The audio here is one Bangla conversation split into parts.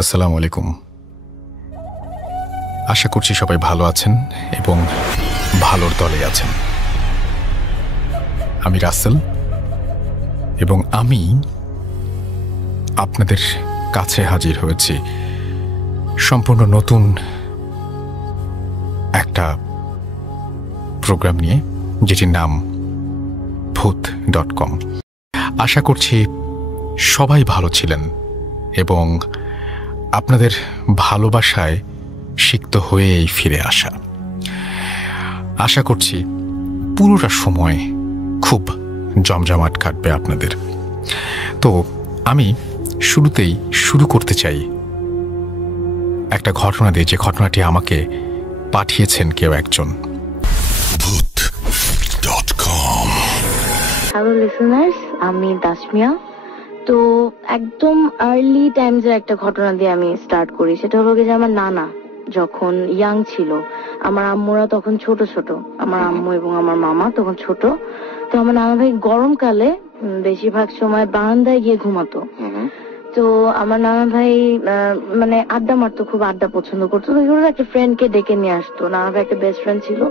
আসসালামু আলাইকুম। আশা করছি সবাই ভালো আছেন এবং ভালোর দলে আছেন। আমি রাসেল এবং আমি আপনাদের কাছে হাজির হয়েছি সম্পূর্ণ নতুন একটা প্রোগ্রাম নিয়ে, যেটির নাম ভূত.com। আশা করছি সবাই ভালো ছিলেন এবং আপনাদের ভালোবাসায় সিক্ত হয়েই ফিরে আসা। আশা করছি পুরোটা সময় খুব জমজমাট কাটবে আপনাদের। তো আমি শুরুতেই শুরু করতে চাই একটা ঘটনা দিয়ে, যে ঘটনাটি আমাকে পাঠিয়েছেন কেউ একজন। হ্যালো লিসেনার্স, আমি দাসমিয়া। তো একদম আর্লি টাইমসের একটা ঘটনা দিয়ে আমি স্টার্ট করি। সেটা হলো যে আমার নানা যখন ইয়াং ছিল, আমার আম্মুরা তখন ছোট ছোট, আমার আম্মু এবং আমার মামা তখন ছোট। তো আমার নানা ভাই গরমকালে বেশিরভাগ সময় বারান্দায় গিয়ে ঘুমাতো। তো আমার নানা ভাই মানে আড্ডা মারতো, খুব আড্ডা পছন্দ করতো। তো একটা ফ্রেন্ডকে ডেকে নিয়ে আসতো। নানা ভাই একটা বেস্ট ফ্রেন্ড ছিল,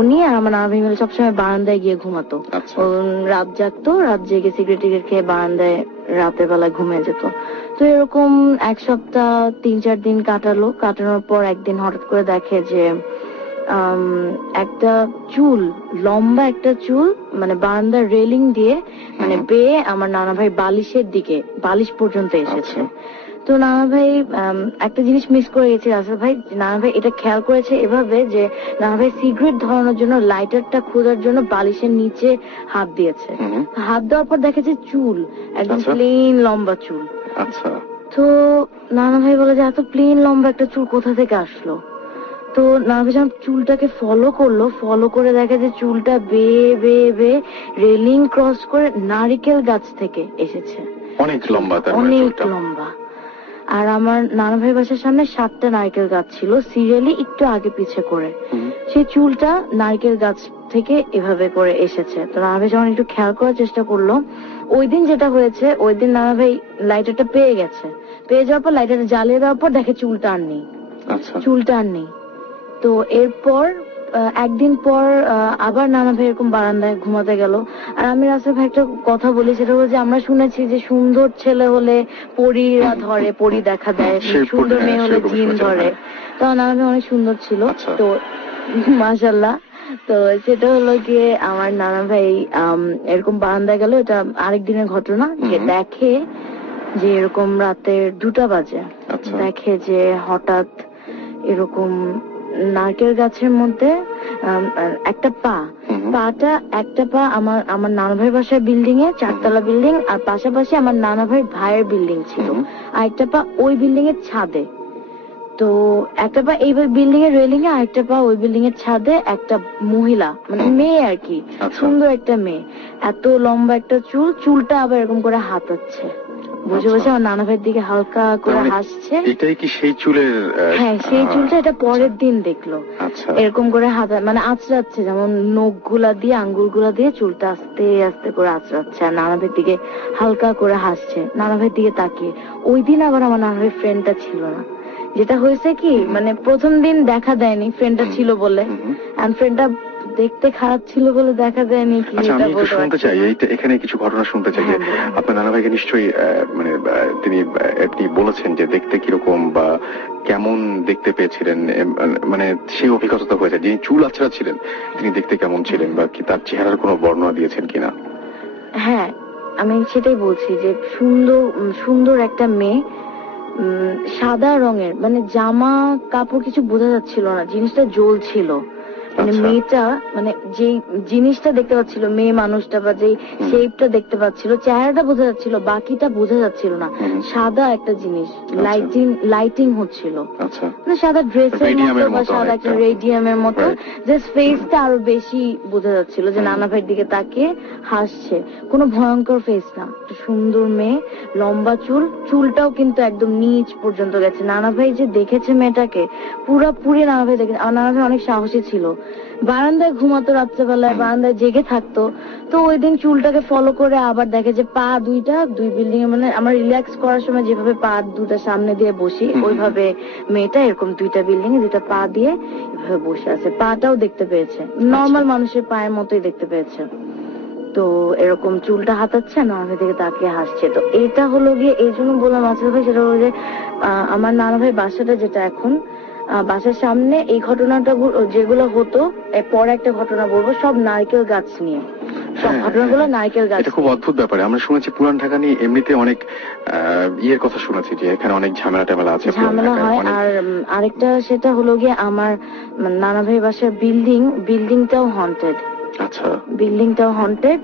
উনি আর আমার নানা ভাই মিলে সবসময় বারান্দায় গিয়ে ঘুমাতো। রাত জাগতো, রাত জেগে সিগারেট টিগারেট খেয়ে বারান্দায় রাতের বেলায় ঘুমিয়ে যেত। তো এরকম এক সপ্তাহ 3-4 দিন কাটালো। কাটানোর পর একদিন হঠাৎ করে দেখে যে একটা চুল, লম্বা একটা চুল, মানে বারান্দার রেলিং দিয়ে মানে বেয়ে আমার নানা ভাই বালিশের দিকে, বালিশ পর্যন্ত এসেছে। তো নানা ভাই একটা জিনিস মিস করে গেছে আসলে ভাই। নানা ভাই এটা খেয়াল করেছে এভাবে যে নানা ভাই সিগারেট ধরানোর জন্য লাইটারটা খোঁজার জন্য বালিশের নিচে হাত দিয়েছে। হাত দেওয়ার পর দেখেছে চুল, একদম প্লেন লম্বা চুল। তো নানা ভাই বলে যে এত প্লেন লম্বা একটা চুল কোথা থেকে আসলো। তো নানা ভাই যখন চুলটাকে ফলো করে দেখে যে চুলটা বেয়ে বেয়ে বেয়ে রেলিং ক্রস করে নারিকেল গাছ থেকে এসেছে। অনেক লম্বা, অনেক লম্বা। আর আমার নানা ভাই বাসার সামনে 7টা নারকেল গাছ ছিল, সিরিয়ালি একটু আগে পিছে করে। সেই চুলটা নারকেল গাছ থেকে এভাবে করে এসেছে। তো নানা ভাই যখন একটু খেয়াল করার চেষ্টা করলো, ওই দিন যেটা হয়েছে, ওই দিন নানা ভাই লাইটারটা পেয়ে গেছে। পেয়ে যাওয়ার পর লাইটারটা জ্বালিয়ে দেওয়ার পর দেখে চুলটা আর নেই। চুলটা আর নেই। তো এরপর একদিন পর আবার নানা ভাই এরকম বারান্দায় ঘুমাতে গেল। আর আমি রাসেল ভাই একটা কথা বলি, সেটা হলো যে আমরা শুনেছি যে সুন্দর ছেলে হলে পরীরা ধরে, পরী দেখা দেয়, সুন্দর মেয়ে হলে জিন ধরে। তো নানা ভাই অনেক সুন্দর ছিল, তো মাশাআল্লাহ। তো সেটা হলো গিয়ে আমার নানা ভাই এরকম বারান্দায় গেল। এটা আরেক দিনের ঘটনা। দেখে যে এরকম রাতের 2টা বাজে, দেখে যে হঠাৎ এরকম নারকেল গাছের মধ্যে একটা একটা পা আমার নানা ভাইয়ের বাসার বিল্ডিং এ, 4তলা বিল্ডিং, আর পাশাপাশি আমার নানা ভাইয়ের বিল্ডিং ছিল, আর একটা পা ওই বিল্ডিং এর ছাদে। তো একটা পা এই বিল্ডিং এর রেলিং এ, আরেকটা পা ওই বিল্ডিং এর ছাদে। একটা মহিলা, মানে মেয়ে আর কি, সুন্দর একটা মেয়ে, এত লম্বা একটা চুলটা আবার এরকম করে হাতাচ্ছে, বসে বসে আমার নানা ভাইয়ের দিকে হালকা করে হাসছে। এটাই কি সেই চুলের? হ্যাঁ, সেই চুলটা। এটা পরের দিন দেখলো এরকম করে হাতা, মানে আঁচড়াচ্ছে, যেমন নখ গুলা দিয়ে, আঙ্গুল গুলা দিয়ে চুলটা আস্তে আস্তে করে আঁচড়াচ্ছে, আর নানা ভাইয়ের দিকে হালকা করে হাসছে, নানা ভাইয়ের দিকে তাকিয়ে। ওই দিন আবার আমার নানা ভাইয়ের ফ্রেন্ডটা ছিল না। যেটা হয়েছে কি, মানে প্রথম দিন দেখা দেয়নি ফ্রেন্ডটা ছিল বলে, আর ফ্রেন্ডটা দেখতে খারাপ ছিল বলে দেখা যায়নি কি। আমি একটু শুনতে চাই, এখানে কিছু ঘটনা শুনতে চাই যে আপনার নানা ভাইকে নিশ্চয়ই মানে তিনি আপনি বলেছেন যে দেখতে কিরকম বা কেমন দেখতে পেয়েছিলেন, মানে সেই অভিজ্ঞতা হয়েছে। যিনি চুল আছড়া ছিলেন তিনি দেখতে কেমন ছিলেন, বা কি তার চেহারার কোনো বর্ণনা দিয়েছেন কিনা? হ্যাঁ, আমি সেটাই বলছি যে সুন্দর একটা মেয়ে, সাদা রঙের, মানে জামা কাপড় কিছু বোঝা যাচ্ছিল না, জিনিসটা জ্বলছিল। মানে মেয়েটা, মানে যে জিনিসটা দেখতে পাচ্ছিল, মেয়ে মানুষটা বা যে শেপটা দেখতে পাচ্ছিল, চেহারাটা বোঝা যাচ্ছিল, বাকিটা বোঝা যাচ্ছিল না। সাদা একটা জিনিস, লাইটিং হচ্ছিল, মানে সাদা ড্রেসের মতো বা সাদা একটা রেডিয়ামের মতো, জাস্ট ফেসটা আরো বেশি বোঝা যাচ্ছিল যে নানা ভাইয়ের দিকে তাকিয়ে হাসছে। কোনো ভয়ঙ্কর ফেস না, সুন্দর মেয়ে, লম্বা চুলটাও কিন্তু একদম নিচ পর্যন্ত গেছে। নানা ভাই যে দেখেছে মেয়েটাকে পুরাপুরি, নানা ভাই দেখেছে। আর নানা ভাই অনেক সাহসী ছিল, বারান্দায় ঘুমাতো রাত্রেবেলায়, বারান্দায় জেগে থাকতো। তো ওই দিন চুলটাকে ফলো করে আবার দেখে যে পা দুইটা দুই বিল্ডিং এ, মানে আমরা রিল্যাক্স করার সময় যেভাবে পা দুটা সামনে দিয়ে বসি ওইভাবে মেয়েটা এরকম দুইটা বিল্ডিং এ দুইটা পা দিয়ে এভাবে বসে আছে। পাটাও দেখতে পেয়েছে, নর্মাল মানুষের পায়ের মতোই দেখতে পেয়েছে। তো এরকম চুলটা হাতাচ্ছে, নানা দিকে তাকিয়ে হাসছে। তো এটা হলো গিয়ে এই জন্য বললাম আসল ভাই, সেটা হলো যে আমার নানা ভাই বাসাটা যেটা এখন বাসার সামনে, এই ঘটনাটা যেগুলো হতো, পরে একটা ঘটনা বলবো, সব নারকেল গাছ নিয়ে, সব ঘটনাগুলো নারকেল গাছ। এটা খুব অদ্ভুত ব্যাপার। আমরা শুনেছি পুরান ঢাকা নিয়ে এমনিতে অনেক ইয়ের কথা শুনেছি যে এখানে অনেক ঝামেলা টামেলা আছে, ঝামেলা হয়। আর আরেকটা সেটা হলো গিয়ে আমার নানা ভাই বাসার বিল্ডিংটাও হন্টেড। আচ্ছা, বিল্ডিংটাও হন্টেড।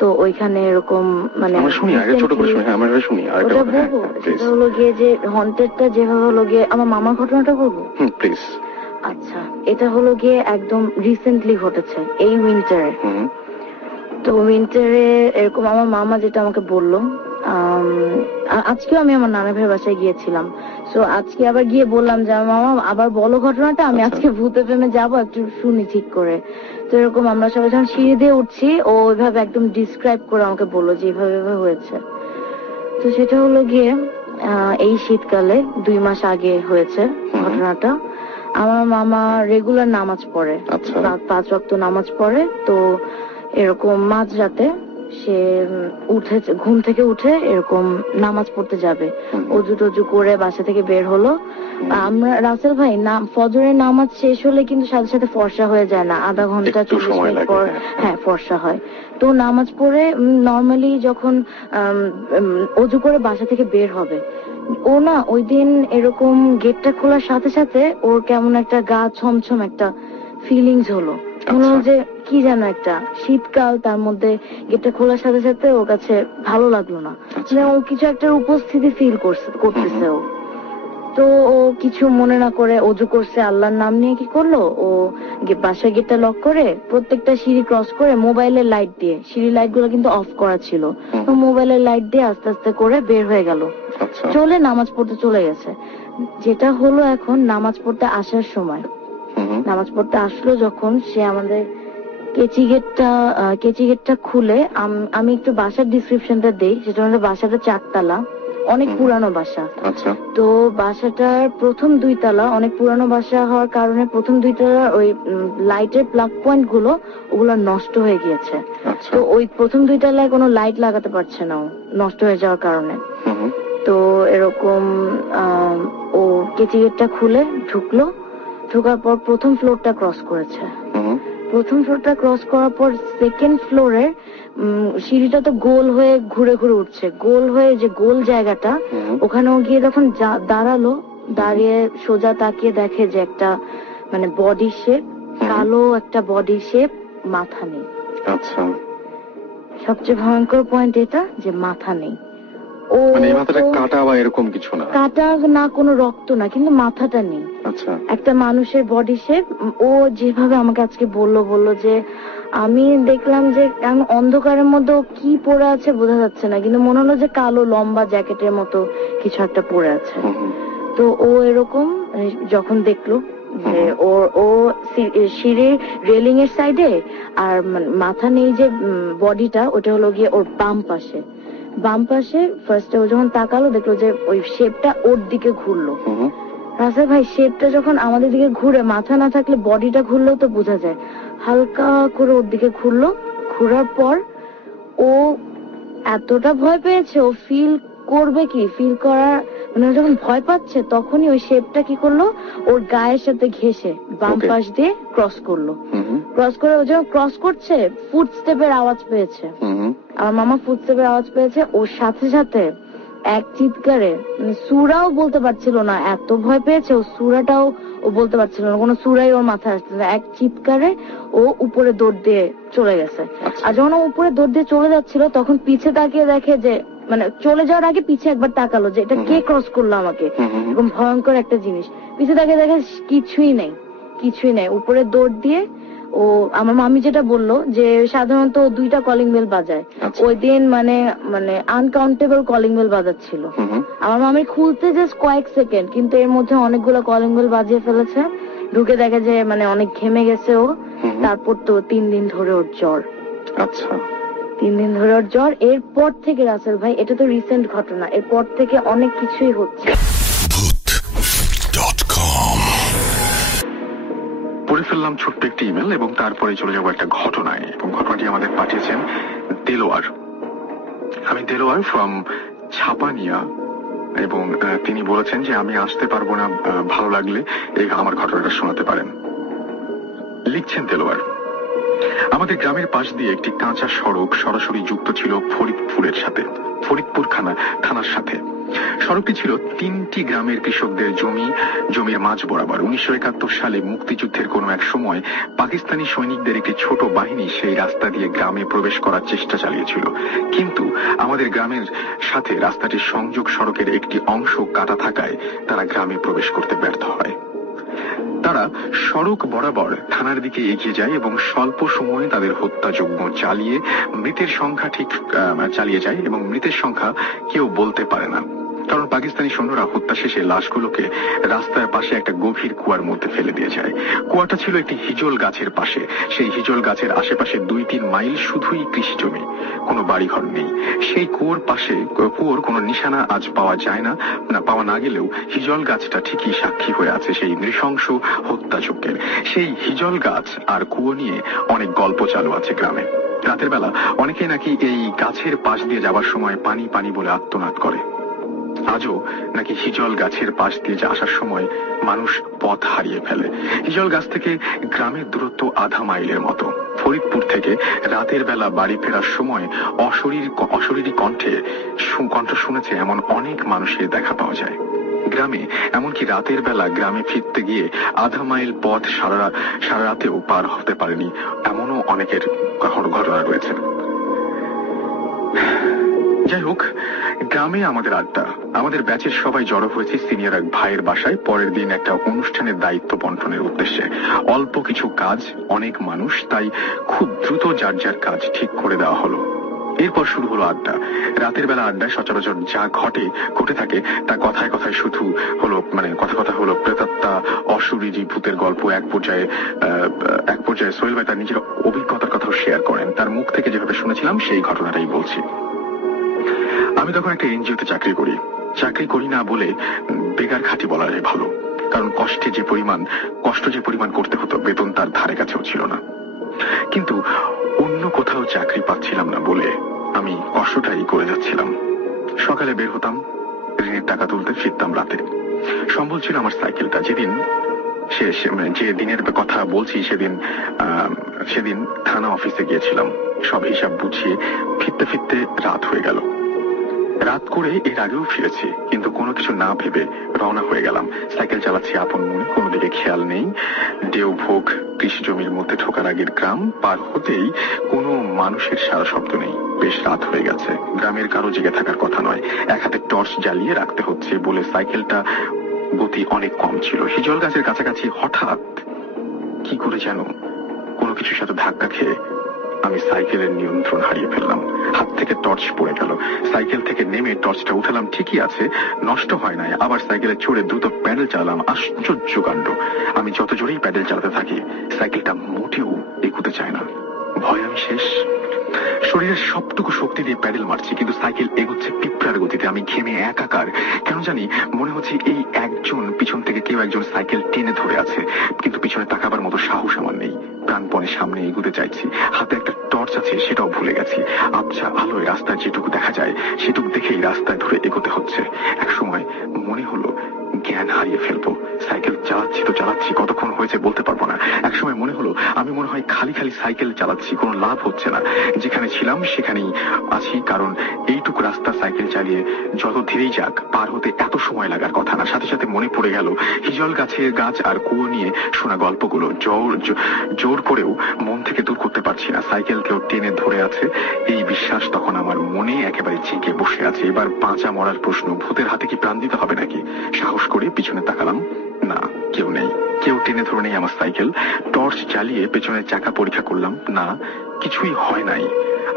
তো ওইখানে এরকম মানে আমরা শুনি, আগে ছোট করে শুনি। হ্যাঁ, আমরা শুনি। আরেকটা ওটা বলবো, সেটা হলো গিয়ে যে হন্টেডটা যেভাবে হলো গিয়ে, আমার মামার ঘটনাটা বলবো। প্লিজ। আচ্ছা, এটা হলো গিয়ে একদম রিসেন্টলি ঘটেছে এই উইন্টারে। তো উইন্টারে এরকম আমার মামা যেটা আমাকে বললো, আজকেও আমি আমার নানা ভাইয়ের বাসায় গিয়েছিলাম। তো আজকে আবার গিয়ে বললাম যে মামা আবার বলো ঘটনাটা, আমি আজকে ভূতে প্রেমে যাবো, একটু শুনি ঠিক করে। তো এরকম আমরা সবাই যখন সিঁড়ি দিয়ে উঠছি, ও ওইভাবে একদম ডিসক্রাইব করে আমাকে বললো যে এইভাবে এভাবে হয়েছে। তো সেটা হলো গিয়ে এই শীতকালে 2 মাস আগে হয়েছে ঘটনাটা। আমার মামা রেগুলার নামাজ পড়ে, 5 ওয়াক্ত নামাজ পড়ে। তো এরকম মাঝরাতে সে উঠেছে, ঘুম থেকে উঠে এরকম নামাজ পড়তে যাবে, অজু টজু করে বাসা থেকে বের হলো। আমরা রাসেল ভাই ফজরের নামাজ শেষ হলে কিন্তু সাথে সাথে ফর্সা হয়ে যায় না, আধা ঘন্টা 40 মিনিট পর হ্যাঁ ফর্সা হয়। তো নামাজ পড়ে নর্মালি যখন অজু করে বাসা থেকে বের হবে, ও না ওই দিন এরকম গেটটা খোলার সাথে সাথে ওর কেমন একটা গা ছমছম একটা ফিলিংস হলো, মনে হলো যে কি যেন একটা শীতকাল, তার মধ্যে গেটটা খোলার সাথে সাথে ওর কাছে ভালো লাগলো না, ও কিছু একটা উপস্থিতি ফিল করতেছে ও। তো ও কিছু মনে না করে অজু করছে, আল্লাহর নাম নিয়ে কি করলো, ও বাসায় গেটটা লক করে প্রত্যেকটা সিঁড়ি ক্রস করে মোবাইলের লাইট দিয়ে, সিঁড়ির লাইট গুলো কিন্তু অফ করা ছিল, তো মোবাইলের লাইট দিয়ে আস্তে আস্তে করে বের হয়ে গেল, চলে নামাজ পড়তে চলে গেছে। যেটা হলো এখন নামাজ পড়তে আসার সময়, নামাজ পড়তে আসলো যখন, সে আমাদের কেচি গেটটা খুলে, আমি একটু বাসার ডিসক্রিপশনটা দেই, সেটা হলো বাসাটা 4 তালা, অনেক পুরানো বাসা। তো বাসাটার প্রথম 2 তালা, অনেক পুরানো বাসা হওয়ার কারণে প্রথম 2 তালার ওই লাইটের প্লাগ পয়েন্ট গুলো ওগুলো নষ্ট হয়ে গিয়েছে। তো ওই প্রথম 2 তালায় কোনো লাইট লাগাতে পারছে না, নষ্ট হয়ে যাওয়ার কারণে। তো এরকম ও কেচি গেটটা খুলে ঢুকলো, ঢোকার পর প্রথম ফ্লোরটা ক্রস করেছে। প্রথম ফ্লোরটা ক্রস করার পর সেকেন্ড ফ্লোরে সিঁড়িটা তো গোল হয়ে ঘুরে ঘুরে উঠছে, গোল হয়ে যে গোল জায়গাটা, ওখানেও গিয়ে যখন দাঁড়ালো, দাঁড়িয়ে সোজা তাকিয়ে দেখে যে একটা মানে বডি শেপ, কালো একটা বডি শেপ, মাথা নেই। আচ্ছা, সবচেয়ে ভয়ঙ্কর পয়েন্ট এটা যে মাথা নেই। ও কাটা বা এরকম কিছু না, কাটা না, কোনো রক্ত না, কিন্তু মাথাটা নেই। আচ্ছা, একটা মানুষের বডি শেপ। ও যেভাবে আমাকে আজকে বললো যে আমি দেখলাম যে অন্ধকারের মধ্যে কি পরে আছে বোঝা যাচ্ছে না, কিন্তু মনে হলো যে কালো লম্বা জ্যাকেটের মতো কিছু একটা পরে আছে। তো ও এরকম যখন দেখলো যে ও সিঁড়ির রেলিং এর সাইডে, আর মাথা নেই যে বডিটা, ওটা হলো গিয়ে ওর বাম পাশে ফার্স্টে ও যখন তাকালো, দেখলো যে ওই শেপটা ওর দিকে ঘুরলো। রাসেল ভাই, শেপটা যখন আমাদের দিকে ঘুরে, মাথা না থাকলে বডিটা ঘুরলেও তো বোঝা যায়, হালকা করে ওর দিকে ঘুরলো। ঘুরার পর ও এতটা ভয় পেয়েছে, ও ফিল করার মানে যখন ভয় পাচ্ছে তখনই ওই শেপটা কি করলো, ওর গায়ের সাথে ঘেঁষে বাম পাশ দিয়ে ক্রস করলো। ক্রস করে ও যখন ক্রস করছে, ফুটস্টেপের আওয়াজ পেয়েছে, আমার মামা ফুটস্টেপের আওয়াজ পেয়েছে। ওর সাথে সাথে এক চিৎকারে, সুরাও বলতে পারছিল না, এত ভয় পেয়েছে ও, সুরাটাও ও বলতে পারছিল না, কোনো সুরাই ওর মাথায় আসছিল না। এক চিৎকারে ও উপরে দৌড় দিয়ে চলে গেছে। আর যখন ও উপরে দৌড় দিয়ে চলে যাচ্ছিল, তখন পিছে তাকিয়ে দেখে যে, মানে চলে যাওয়ার আগে পিছে একবার তাকালো যে এটা কে ক্রস করলো আমাকে, এরকম ভয়ঙ্কর একটা জিনিস। পিছে তাকিয়ে দেখে কিছুই নেই। উপরে দৌড় দিয়ে ও, আমার মামি যেটা বললো যে সাধারণত 2টা কলিং বেল বাজায়, ওই দিন মানে আনকাউন্টেবল কলিং বেল বাজাচ্ছিল। আমার মামি খুলতে জাস্ট কয়েক সেকেন্ড, কিন্তু এর মধ্যে অনেকগুলো কলিং বেল বাজিয়ে ফেলেছে। ঢুকে দেখে যে মানে অনেক ঘেমে গেছে ও। তারপর তো 3 দিন ধরে ওর জ্বর। আচ্ছা, 3 দিন ধরে ওর জ্বর। এরপর থেকে রাসেল ভাই, এটা তো রিসেন্ট ঘটনা, এরপর থেকে অনেক কিছুই হচ্ছে। পড়ে ফেললাম ছোট্ট একটি ইমেল এবং তারপরে চলে যাবো একটা ঘটনায়, এবং ঘটনাটি আমাদের পাঠিয়েছেন দেলোয়ার। আমি দেলোয়ার ফ্রম ছাপানিয়া, এবং তিনি বলেছেন যে আমি আসতে পারবো না, ভালো লাগলে এই আমার ঘটনাটা শোনাতে পারেন। লিখছেন দেলোয়ার, আমাদের গ্রামের পাশ দিয়ে একটি কাঁচা সড়ক সরাসরি যুক্ত ছিল ফরিদপুর থানার সাথে। সড়কটি ছিল 3টি গ্রামের কৃষকদের জমির মাঝ বরাবর। 1971 সালে মুক্তিযুদ্ধের কোনো এক সময় পাকিস্তানি সৈনিকদের একটি ছোট বাহিনী সেই রাস্তা দিয়ে গ্রামে প্রবেশ করার চেষ্টা চালিয়েছিল, কিন্তু আমাদের গ্রামের সাথে রাস্তাটির সংযোগ সড়কের একটি অংশ কাটা থাকায় তারা গ্রামে প্রবেশ করতে ব্যর্থ হয়। তারা সড়ক বরাবর থানার দিকে এগিয়ে যায় এবং স্বল্প সময়ে তাদের হত্যাযজ্ঞ চালিয়ে মৃতের সংখ্যা কেউ বলতে পারে না, কারণ পাকিস্তানি সৈন্যরা হত্যা শেষে লাশগুলোকে রাস্তার পাশে একটা গভীর কুয়ার মধ্যে ফেলে দিয়ে যায়। কুয়াটা ছিল একটি হিজল গাছের পাশে। সেই হিজল গাছের আশেপাশে 2-3 মাইল শুধুই কৃষি জমি, কোনো বাড়িঘর নেই। সেই কুয়োর কোনো নিশানা আজ পাওয়া না গেলেও হিজল গাছটা ঠিকই সাক্ষী হয়ে আছে সেই নৃশংস হত্যাযজ্ঞের। সেই হিজল গাছ আর কুয়ো নিয়ে অনেক গল্প চালু আছে গ্রামে। রাতের বেলা অনেকেই নাকি এই গাছের পাশ দিয়ে যাবার সময় পানি পানি বলে আর্তনাদ করে। আজও নাকি হিজল গাছের পাশ দিয়ে আসার সময় মানুষ পথ হারিয়ে ফেলে। হিজল গাছ থেকে গ্রামের দূরত্ব আধা মাইলের মতো। ফরিদপুর থেকে রাতের বেলা বাড়ি ফেরার সময় অশরীরী কণ্ঠ শুনেছে এমন অনেক মানুষের দেখা পাওয়া যায় গ্রামে। এমনকি রাতের বেলা গ্রামে ফিরতে গিয়ে আধা মাইল পথ সারা রাতেও পার হতে পারেনি, এমনও অনেকের ঘটনা রয়েছে। যাই হোক, গ্রামে আমাদের আড্ডা। আমাদের ব্যাচের সবাই জড়ো হয়েছে সিনিয়র এক ভাইয়ের বাসায় পরের দিন একটা অনুষ্ঠানের দায়িত্ব বন্টনের উদ্দেশ্যে। অল্প কিছু কাজ, অনেক মানুষ, তাই খুব দ্রুত যার যার কাজ ঠিক করে দেওয়া হলো। এরপর শুরু হলো আড্ডা। রাতের বেলা আড্ডায় সচরাচর যা ঘটে থাকে তা কথায় কথায় শুধু হলো কথা হলো প্রেতাত্মা, অশরীরী ভূতের গল্প। এক পর্যায়ে সোহেল ভাই তার নিজের অভিজ্ঞতার কথাও শেয়ার করেন। তার মুখ থেকে যেভাবে শুনেছিলাম সেই ঘটনাটাই বলছি। আমি তখন একটা এনজিওতে চাকরি করি না বলে বেকার খাঁটি বলাটাই ভালো, কারণ কষ্ট যে পরিমাণ করতে হতো বেতন তার ধারে কাছেও ছিল না। কিন্তু অন্য কোথাও চাকরি পাচ্ছিলাম না বলে আমি কষ্টটাই করে যাচ্ছিলাম। সকালে বের হতাম, ঋণের টাকা তুলতে, ফিরতাম রাতে। সম্বল ছিল আমার সাইকেলটা। যে দিনের কথা বলছি সেদিন থানা অফিসে গিয়েছিলাম। সব হিসাব বুঝিয়ে ফিরতে ফিরতে রাত হয়ে গেল। রাত করে এর আগেও ফিরেছি, কিন্তু কোনো কিছু না ভেবে রওনা হয়ে গেলাম। সাইকেল চালাচ্ছি আপন মনে, কোনো দিকে খেয়াল নেই। দেওভোগ কৃষি জমির মধ্যে ঢোকার আগের গ্রাম পার হতেই কোনো মানুষের সারা শব্দ নেই। বেশ রাত হয়ে গেছে, গ্রামের কারো জেগে থাকার কথা নয়। এক হাতে টর্চ জ্বালিয়ে রাখতে হচ্ছে বলে সাইকেলটা গতি অনেক কম ছিল। হিজল গাছের কাছাকাছি হঠাৎ কি করে যেন কোনো কিছুর সাথে ধাক্কা খেয়ে আমি সাইকেলের নিয়ন্ত্রণ হারিয়ে ফেললাম। হাত থেকে টর্চ পড়ে গেল। সাইকেল থেকে নেমে টর্চটা উঠালাম, ঠিকই আছে, নষ্ট হয় নাই। আবার সাইকেলে চড়ে দ্রুত প্যাডেল চালালাম। আশ্চর্য কাণ্ড, আমি যত জোরেই প্যাডেল চালাতে থাকি সাইকেলটা মোটেও এগুতে চায় না। ভয় আমি শেষ। শরীরের সবটুকু শক্তি দিয়ে প্যাডেল মারছি, কিন্তু সাইকেল এগোচ্ছে পিঁপড়ার গতিতে। আমি ঘেমে একাকার। কেন জানি মনে হচ্ছে এই পিছন থেকে কেউ একজন সাইকেল টেনে ধরে আছে, কিন্তু পিছনে তাকাবার মতো সাহস আমার নেই। প্রাণপণে সামনে এগোতে চাইছি। হাতে একটা টর্চ আছে, সেটাও ভুলে গেছি। আবছা আলোয় রাস্তায় যেটুকু দেখা যায় সেটুকু দেখেই রাস্তায় ধরে এগোতে হচ্ছে। এক সময় মনে হলো জ্ঞান হারিয়ে ফেলবো। সাইকেল চালাচ্ছি, কতক্ষণ হয়েছে বলতে পারবো না। এক সময় মনে হলো আমি মনে হয় খালি সাইকেল চালাচ্ছি, কোনো লাভ হচ্ছে না। যেখানে ছিলাম সেখানেই আছি, কারণ এইটুকু রাস্তা সাইকেল চালিয়ে যত ধীরেই যাক পার হতে এত সময় লাগার কথা না। সাথে সাথে মনে পড়ে গেল হিজল গাছ আর কুয়ো নিয়ে শোনা গল্পগুলো। জোর করেও মন থেকে দূর করতে পারছি না। সাইকেল কেউ টেনে ধরে আছে, এই বিশ্বাস তখন আমার মনে একেবারে জেঁকে বসে আছে। এবার বাঁচা মরার প্রশ্ন, ভূতের হাতে কি প্রাণ দিতে হবে নাকি? সাহস করে পিছনে তাকালাম, না, কেউ নেই। কেউ টেনে ধরে নেই আমার সাইকেল। টর্চ জ্বালিয়ে পেছনের চাকা পরীক্ষা করলাম, না, কিছুই হয় নাই।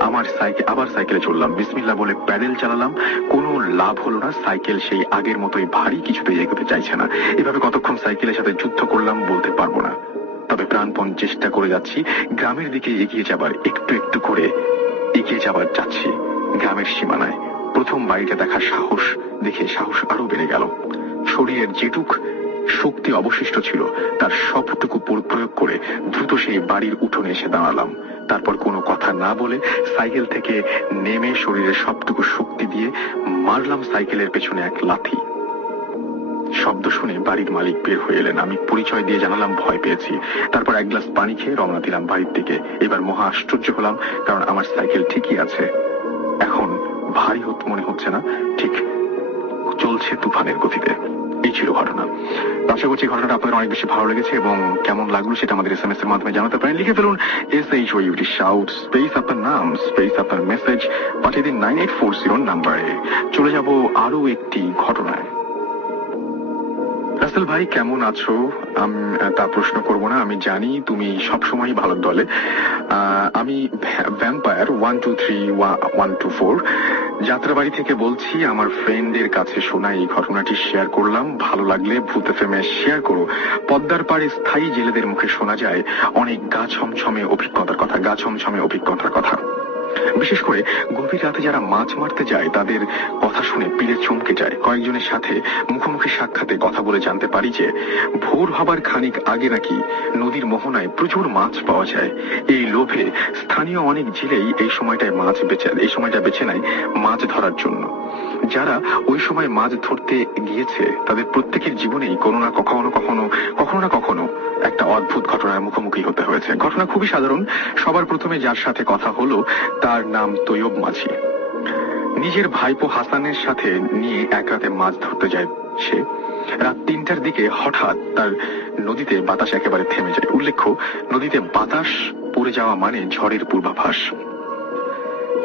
আবার সাইকেলে চললাম, বিসমিল্লাহ বলে প্যাডেল চালালাম। কোনো লাভ হলো না, সাইকেল সেই আগের মতোই ভারী, কিছুতেই এগোতে চাইছে না। এভাবে কতক্ষণ সাইকেলের সাথে যুদ্ধ করলাম বলতে পারবো না, তবে প্রাণপণ চেষ্টা করে যাচ্ছি গ্রামের দিকে এগিয়ে যাবার, একটু একটু করে এগিয়ে যাবার যাচ্ছি। গ্রামের সীমানায় প্রথম বাড়িটা দেখার সাহস দেখে সাহস আরো বেড়ে গেল। শরীরের যেটুক শক্তি অবশিষ্ট ছিল তার সবটুকু প্রয়োগ করে দ্রুত সেই বাড়ির উঠোনে এসে দাঁড়ালাম। তারপর কোনো কথা না বলে সাইকেল থেকে নেমে শরীরের সবটুকু শক্তি দিয়ে মারলাম সাইকেলের পেছনে এক লাথি। শব্দ শুনে বাড়ির মালিক বের হয়ে এলেন। আমি পরিচয় দিয়ে জানালাম ভয় পেয়েছি। তারপর এক গ্লাস পানি খেয়ে রওনা দিলাম বাড়ির দিকে। এবার মহা আশ্চর্য হলাম, কারণ আমার সাইকেল ঠিকই আছে, এখন ভারী মনে হচ্ছে না, ঠিক চলছে তুফানের গতিতে। এই ছিল ঘটনা। আশা করছি ঘটনাটা আপনাদের অনেক বেশি ভালো লেগেছে এবং কেমন লাগলো সেটা আমাদের SMS এর মাধ্যমে জানাতে পারেন। লিখে ফেলুন SHOUT শাউট স্পেস আপনার নাম স্পেস আপনার মেসেজ পাঠিয়ে দিন 9840 নাম্বারে। চলে যাব আরো একটি ঘটনায়। রাসেল ভাই কেমন আছো? তা প্রশ্ন করব না, আমি জানি তুমি সবসময় ভালো দলে। আমি ভ্যাম্পায়ার 123 যাত্রাবাড়ি থেকে বলছি। আমার ফ্রেন্ডের কাছে শোনা এই ঘটনাটি শেয়ার করলাম, ভালো লাগলে ভূত FM শেয়ার করো। পদ্মার পাড়ে স্থায়ী জেলেদের মুখে শোনা যায় অনেক গা ছমছমে অভিজ্ঞতার কথা। বিশেষ করে গভীর রাতে যারা মাছ মারতে যায় তাদের কথা শুনে পিড়ে চমকে যায়। কয়েকজনের সাথে মুখোমুখি সাক্ষাতে কথা বলে জানতে পারি যে ভোর হবার খানিক আগে নাকি নদীর মোহনায় প্রচুর মাছ পাওয়া যায়। এই লোভে স্থানীয় অনেক জেলেই এই সময়টা বেছে নেয় মাছ ধরার জন্য। যারা ওই সময় মাছ ধরতে গিয়েছে তাদের প্রত্যেকের জীবনেই কোনো না কখনো একটা অদ্ভুত ঘটনার মুখোমুখি হতে হয়েছে। ঘটনা খুবই সাধারণ। সবার প্রথমে যার সাথে কথা হলো তার নাম তৈয়ব মাঝি। নিজের ভাইপো হাসানের সাথে নিয়ে এক রাতে মাছ ধরতে যায় সে। রাত 3টার দিকে হঠাৎ তার নদীতে বাতাস একেবারে থেমে যায়। উল্লেখ্য, নদীতে বাতাস পড়ে যাওয়া মানে ঝড়ের পূর্বাভাস।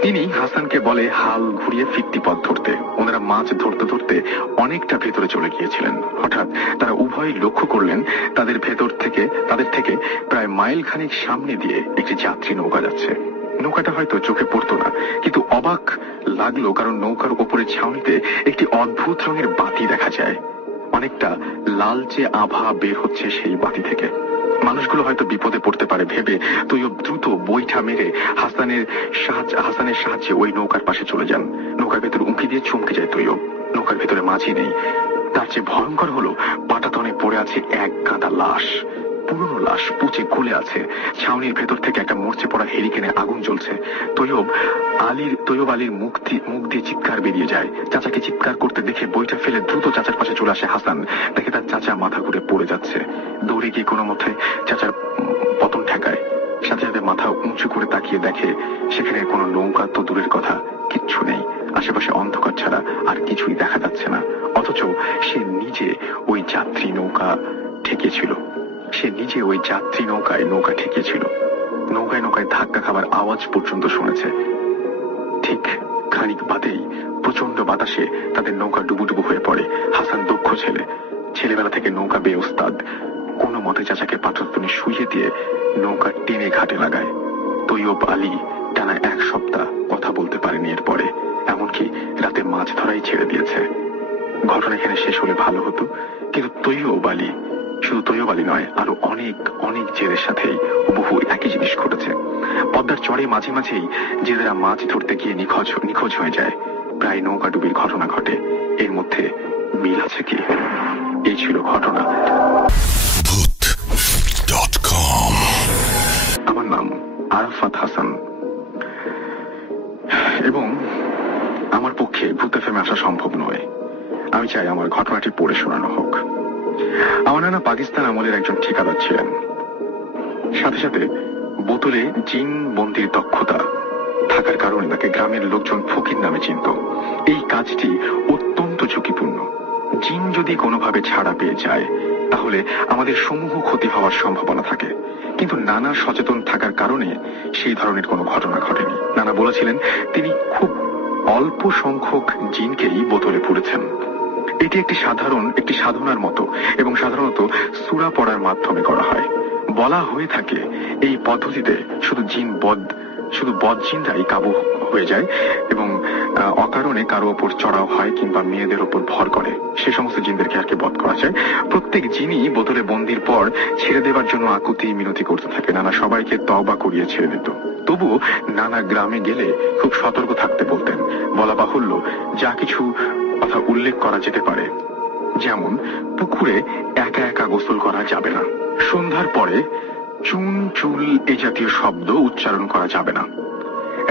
তিনি হাসানকে বলে হাল ঘুরিয়ে ফিরতি পথ ধরতে। ওনারা মাছ ধরতে ধরতে অনেকটা ভেতরে চলে গিয়েছিলেন। হঠাৎ তারা উভয়ই লক্ষ্য করলেন তাদের থেকে প্রায় মাইল খানিক সামনে দিয়ে একটি যাত্রী নৌকা যাচ্ছে। নৌকাটা হয়তো চোখে পড়তো না, কিন্তু অবাক লাগলো কারণ নৌকার ওপরে ছাউনিতে একটি অদ্ভুত রঙের বাতি দেখা যায়। অনেকটা লালচে আভা বের হচ্ছে সেই বাতি থেকে। মানুষগুলো হয়তো বিপদে পড়তে পারে ভেবে তৈয়ব দ্রুত বৈঠা মেরে হাসানের সাহায্যে ওই নৌকার পাশে চলে যান। নৌকার ভেতর উঁকি দিয়ে চমকে যায় তৈয়ব। নৌকার ভেতরে মাঝি নেই। তার চেয়ে ভয়ঙ্কর হলো পাটাতনে পড়ে আছে এক গাদা লাশ, পুরনো লাশ, পুচে গলে আছে। ছাউনির ভেতর থেকে একটা মরচে পড়া হেরিকেনে আগুন জ্বলছে। তৈয়ব আলীর মুখ দিয়ে চিৎকার বেরিয়ে যায়। চাচাকে চিৎকার করতে দেখে বইটা ফেলে দ্রুত চাচার পাশে চলে আসে হাসান। দেখে তার চাচা মাথা ঘুরে পড়ে যাচ্ছে। দৌড়ে গিয়ে কোনো মতে চাচার পতন ঠেকায়। সাথে সাথে মাথা উঁচু করে তাকিয়ে দেখে সেখানে কোনো নৌকা তো দূরের কথা, কিচ্ছু নেই। আশেপাশে অন্ধকার ছাড়া আর কিছুই দেখা যাচ্ছে না। অথচ সে নিজে ওই যাত্রী নৌকায় নৌকা ঠেকিয়েছিল। নৌকায় ধাক্কা খাবার আওয়াজ পর্যন্ত শুনেছে। ঠিক খানিক বাদেই প্রচন্ড বাতাসে তাদের নৌকা ডুবুডুবু হয়ে পড়ে। হাসান দক্ষ ছেলেবেলা থেকে নৌকা বেয়ে ওস্তাদ। কোনো মতে চাচাকে পাথরতনে শুইয়ে দিয়ে নৌকা টেনে ঘাটে লাগায়। তৈয়ব আলী টানা 1 সপ্তাহ কথা বলতে পারেনি এরপরে, এমনকি রাতে মাছ ধরাই ছেড়ে দিয়েছে। ঘটনা এখানে শেষ হলে ভালো হতো, কিন্তু শুধু তৈয়ব আলী নয়, আরো অনেক জেলের সাথেই বহু একই জিনিস ঘটেছে। পদ্মার চরে মাঝে মাঝেই জেলেরা মাছ ধরতে গিয়ে নিখোঁজ হয়ে যায়। প্রায় নৌকা ডুবির ঘটনা ঘটে। এর মধ্যে মিল আছে কি? এই ছিল ঘটনা। আমার নাম আরাফাত হাসান এবং আমার পক্ষে ভূত FM আসা সম্ভব নয়। আমি চাই আমার ঘটনাটি পড়ে শোনানো হোক। আমার নানা পাকিস্তান আমলের একজন ঠিকাদার ছিলেন। সাথে সাথে বোতলে জিন বন্দির দক্ষতা থাকার কারণে তাকে গ্রামের লোকজন ফকির নামে চিনত। এই কাজটি অত্যন্ত ঝুঁকিপূর্ণ। জিন যদি কোনোভাবে ছাড়া পেয়ে যায় তাহলে আমাদের সমূহ ক্ষতি হওয়ার সম্ভাবনা থাকে। কিন্তু নানা সচেতন থাকার কারণে সেই ধরনের কোনো ঘটনা ঘটেনি। নানা বলেছিলেন তিনি খুব অল্প সংখ্যক জিনকেই বোতলে পুরেছেন। এটি একটি সাধনার মতো এবং সাধারণত সূরা পড়ার মাধ্যমে করা হয়। বলা হয়ে থাকে এই পদ্ধতিতে শুধু জিন বধ শুধু বদজিনরাই কাবু হয়ে যায় এবং অকারণে কারো ওপর চড়াও হয় কিংবা মেয়েদের ওপর ভর করে, সে সমস্ত জিনদেরকে আর কি বধ করা যায়। প্রত্যেক জিনই বোতলে বন্দির পর ছেড়ে দেওয়ার জন্য আকুতি মিনতি করতে থাকে। নানা সবাইকে তওবা করিয়ে ছেড়ে দিত। তবুও নানা গ্রামে গেলে খুব সতর্ক থাকতে বলতেন। বলা বাহুল্য, যা কিছু কথা উল্লেখ করা যেতে পারে, যেমন পুকুরে একা একা গোসল করা যাবে না, সন্ধ্যার পরে চুন চুল এ জাতীয় শব্দ উচ্চারণ করা যাবে না,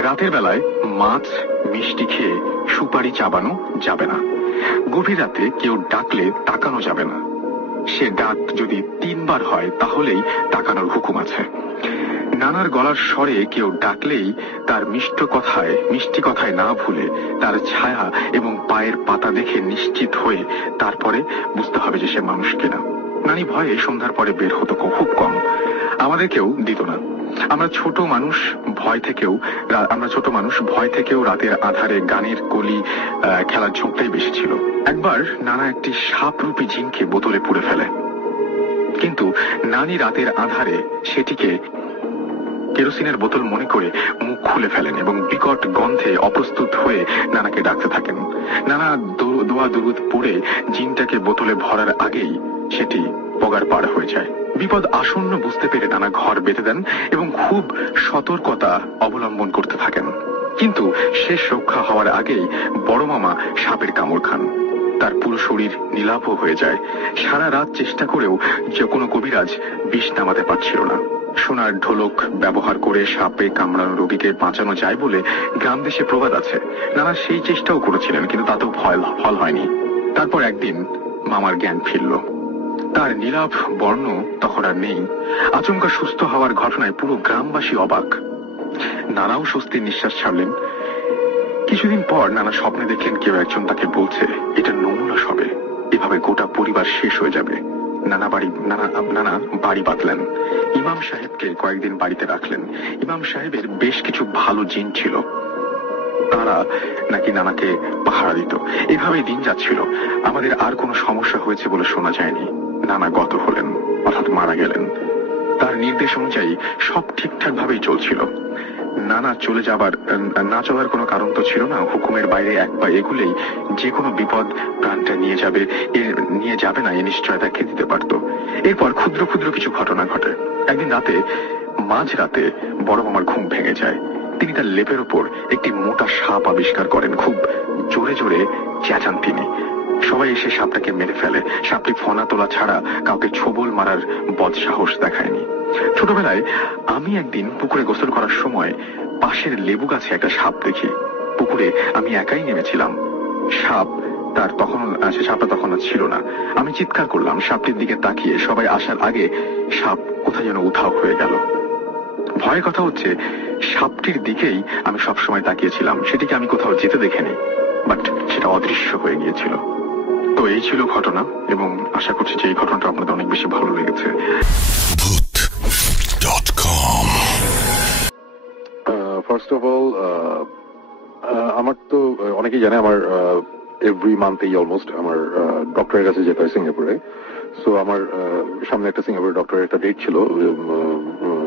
রাতের বেলায় মাছ মিষ্টি খেয়ে সুপারি চাবানো যাবে না, গভীর রাতে কেউ ডাকলে তাকানো যাবে না, সে ডাক যদি 3 বার হয় তাহলেই তাকানোর হুকুম আছে। নানার গলার স্বরে কেউ ডাকলেই তার মিষ্টি কথায় না ভুলে তার ছায়া এবং পায়ের পাতা দেখে নিশ্চিত হয়ে তারপরে বুঝতে হবে যে সে মানুষ কিনা। নানি ভয়ে সন্ধ্যার পরে বের হতো খুব কম, আমাদেরকেও দিত না। আমরা ছোট মানুষ ভয় থেকেও রাতের আধারে গানের কলি খেলার ঝোঁকটাই বেশি ছিল। একবার নানা একটি সাপরূপী জিনকে বোতলে পুরে ফেলে, কিন্তু নানি রাতের আধারে সেটিকে কেরোসিনের বোতল মনে করে মুখ খুলে ফেলেন এবং বিকট গন্ধে অপ্রস্তুত হয়ে নানাকে ডাকতে থাকেন। নানা দোয়া দুরুদ পড়ে জিনটাকে বোতলে ভরার আগেই সেটি পগার পার হয়ে যায়। বিপদ আসন্ন বুঝতে পেরে নানা ঘর বেঁধে দেন এবং খুব সতর্কতা অবলম্বন করতে থাকেন। কিন্তু শেষ রক্ষা হওয়ার আগেই বড় মামা সাপের কামড় খান, তার পুরো শরীর নীলাভ হয়ে যায়। সারা রাত চেষ্টা করেও যে কোনো কবিরাজ বিষ নামাতে পারছিল না। সোনার ঢোলক ব্যবহার করে সাপে কামড়ানো রোগীকে বাঁচানো যায় বলে গ্রাম দেশে প্রবাদ আছে। নানা সেই চেষ্টাও করেছিলেন, কিন্তু তাতেও ফল হয়নি। তারপর একদিন মামার জ্ঞান ফিরল, তার নীলাভ বর্ণ তখন আর নেই। আচমকা সুস্থ হওয়ার ঘটনায় পুরো গ্রামবাসী অবাক। নানাও স্বস্তির নিঃশ্বাস ছাড়লেন। কিছুদিন পর নানা স্বপ্নে দেখলেন কেউ একজন তাকে বলছে, এটা নমুনা সবে, এভাবে গোটা পরিবার শেষ হয়ে যাবে। নানা বাড়ি বাঁধলেন। ইমাম সাহেবকে কয়েকদিন বাড়িতে রাখলেন। ইমাম সাহেবের বেশ কিছু ভালো জিন ছিল, তারা নাকি নানাকে পাহারা দিত। এভাবেই দিন যাচ্ছিল। আমাদের আর কোনো সমস্যা হয়েছে বলে শোনা যায়নি। নানা গত হলেন, অর্থাৎ মারা গেলেন। তার নির্দেশ অনুযায়ী সব ঠিকঠাক ভাবেই চলছিল। নানা না চলার কোনো কারণ তো ছিল না। হুকুমের বাইরে এক পা এগুলেই যে কোনো বিপদ প্রাণটা নিয়ে যাবে না, এ নিশ্চয়তা কে দিতে পারত। এরপর ক্ষুদ্র ক্ষুদ্র কিছু ঘটনা ঘটে। একদিন মাঝরাতে বড় মামার ঘুম ভেঙে যায়। তিনি তার লেপের ওপর একটি মোটা সাপ আবিষ্কার করেন। খুব জোরে জোরে চেঁচান তিনি। সবাই এসে সাপটাকে মেরে ফেলে। সাপটি ফনা তোলা ছাড়া কাউকে ছোবল মারার বদসাহস দেখায়নি। ছোটবেলায় আমি একদিন পুকুরে গোসল করার সময় পাশের লেবু গাছে একটা সাপ দেখি। পুকুরে আমি একাই নেমেছিলাম। সাপটা তখন আর ছিল না। আমি চিৎকার করলাম। সাপটির দিকে তাকিয়ে সবাই আসার আগে সাপ কোথায় যেন উধাও হয়ে গেল। ভয়ের কথা হচ্ছে, সাপটির দিকেই আমি সবসময় তাকিয়েছিলাম। সেটিকে আমি কোথাও যেতে দেখিনি, বাট সেটা অদৃশ্য হয়ে গিয়েছিল। তো এই ছিল ঘটনা, এবং আশা করছি যে এই ঘটনাটা আপনাদের অনেক বেশি ভালো লেগেছে। ফার্স্ট অফ অল, আমার তো অনেকেই জানে আমার এভরি মান্থেই অলমোস্ট আমার ডক্টরের কাছে যেতে হয় সিঙ্গাপুরে। সো আমার সামনে একটা সিঙ্গাপুরের ডক্টরের একটা ডেট ছিল,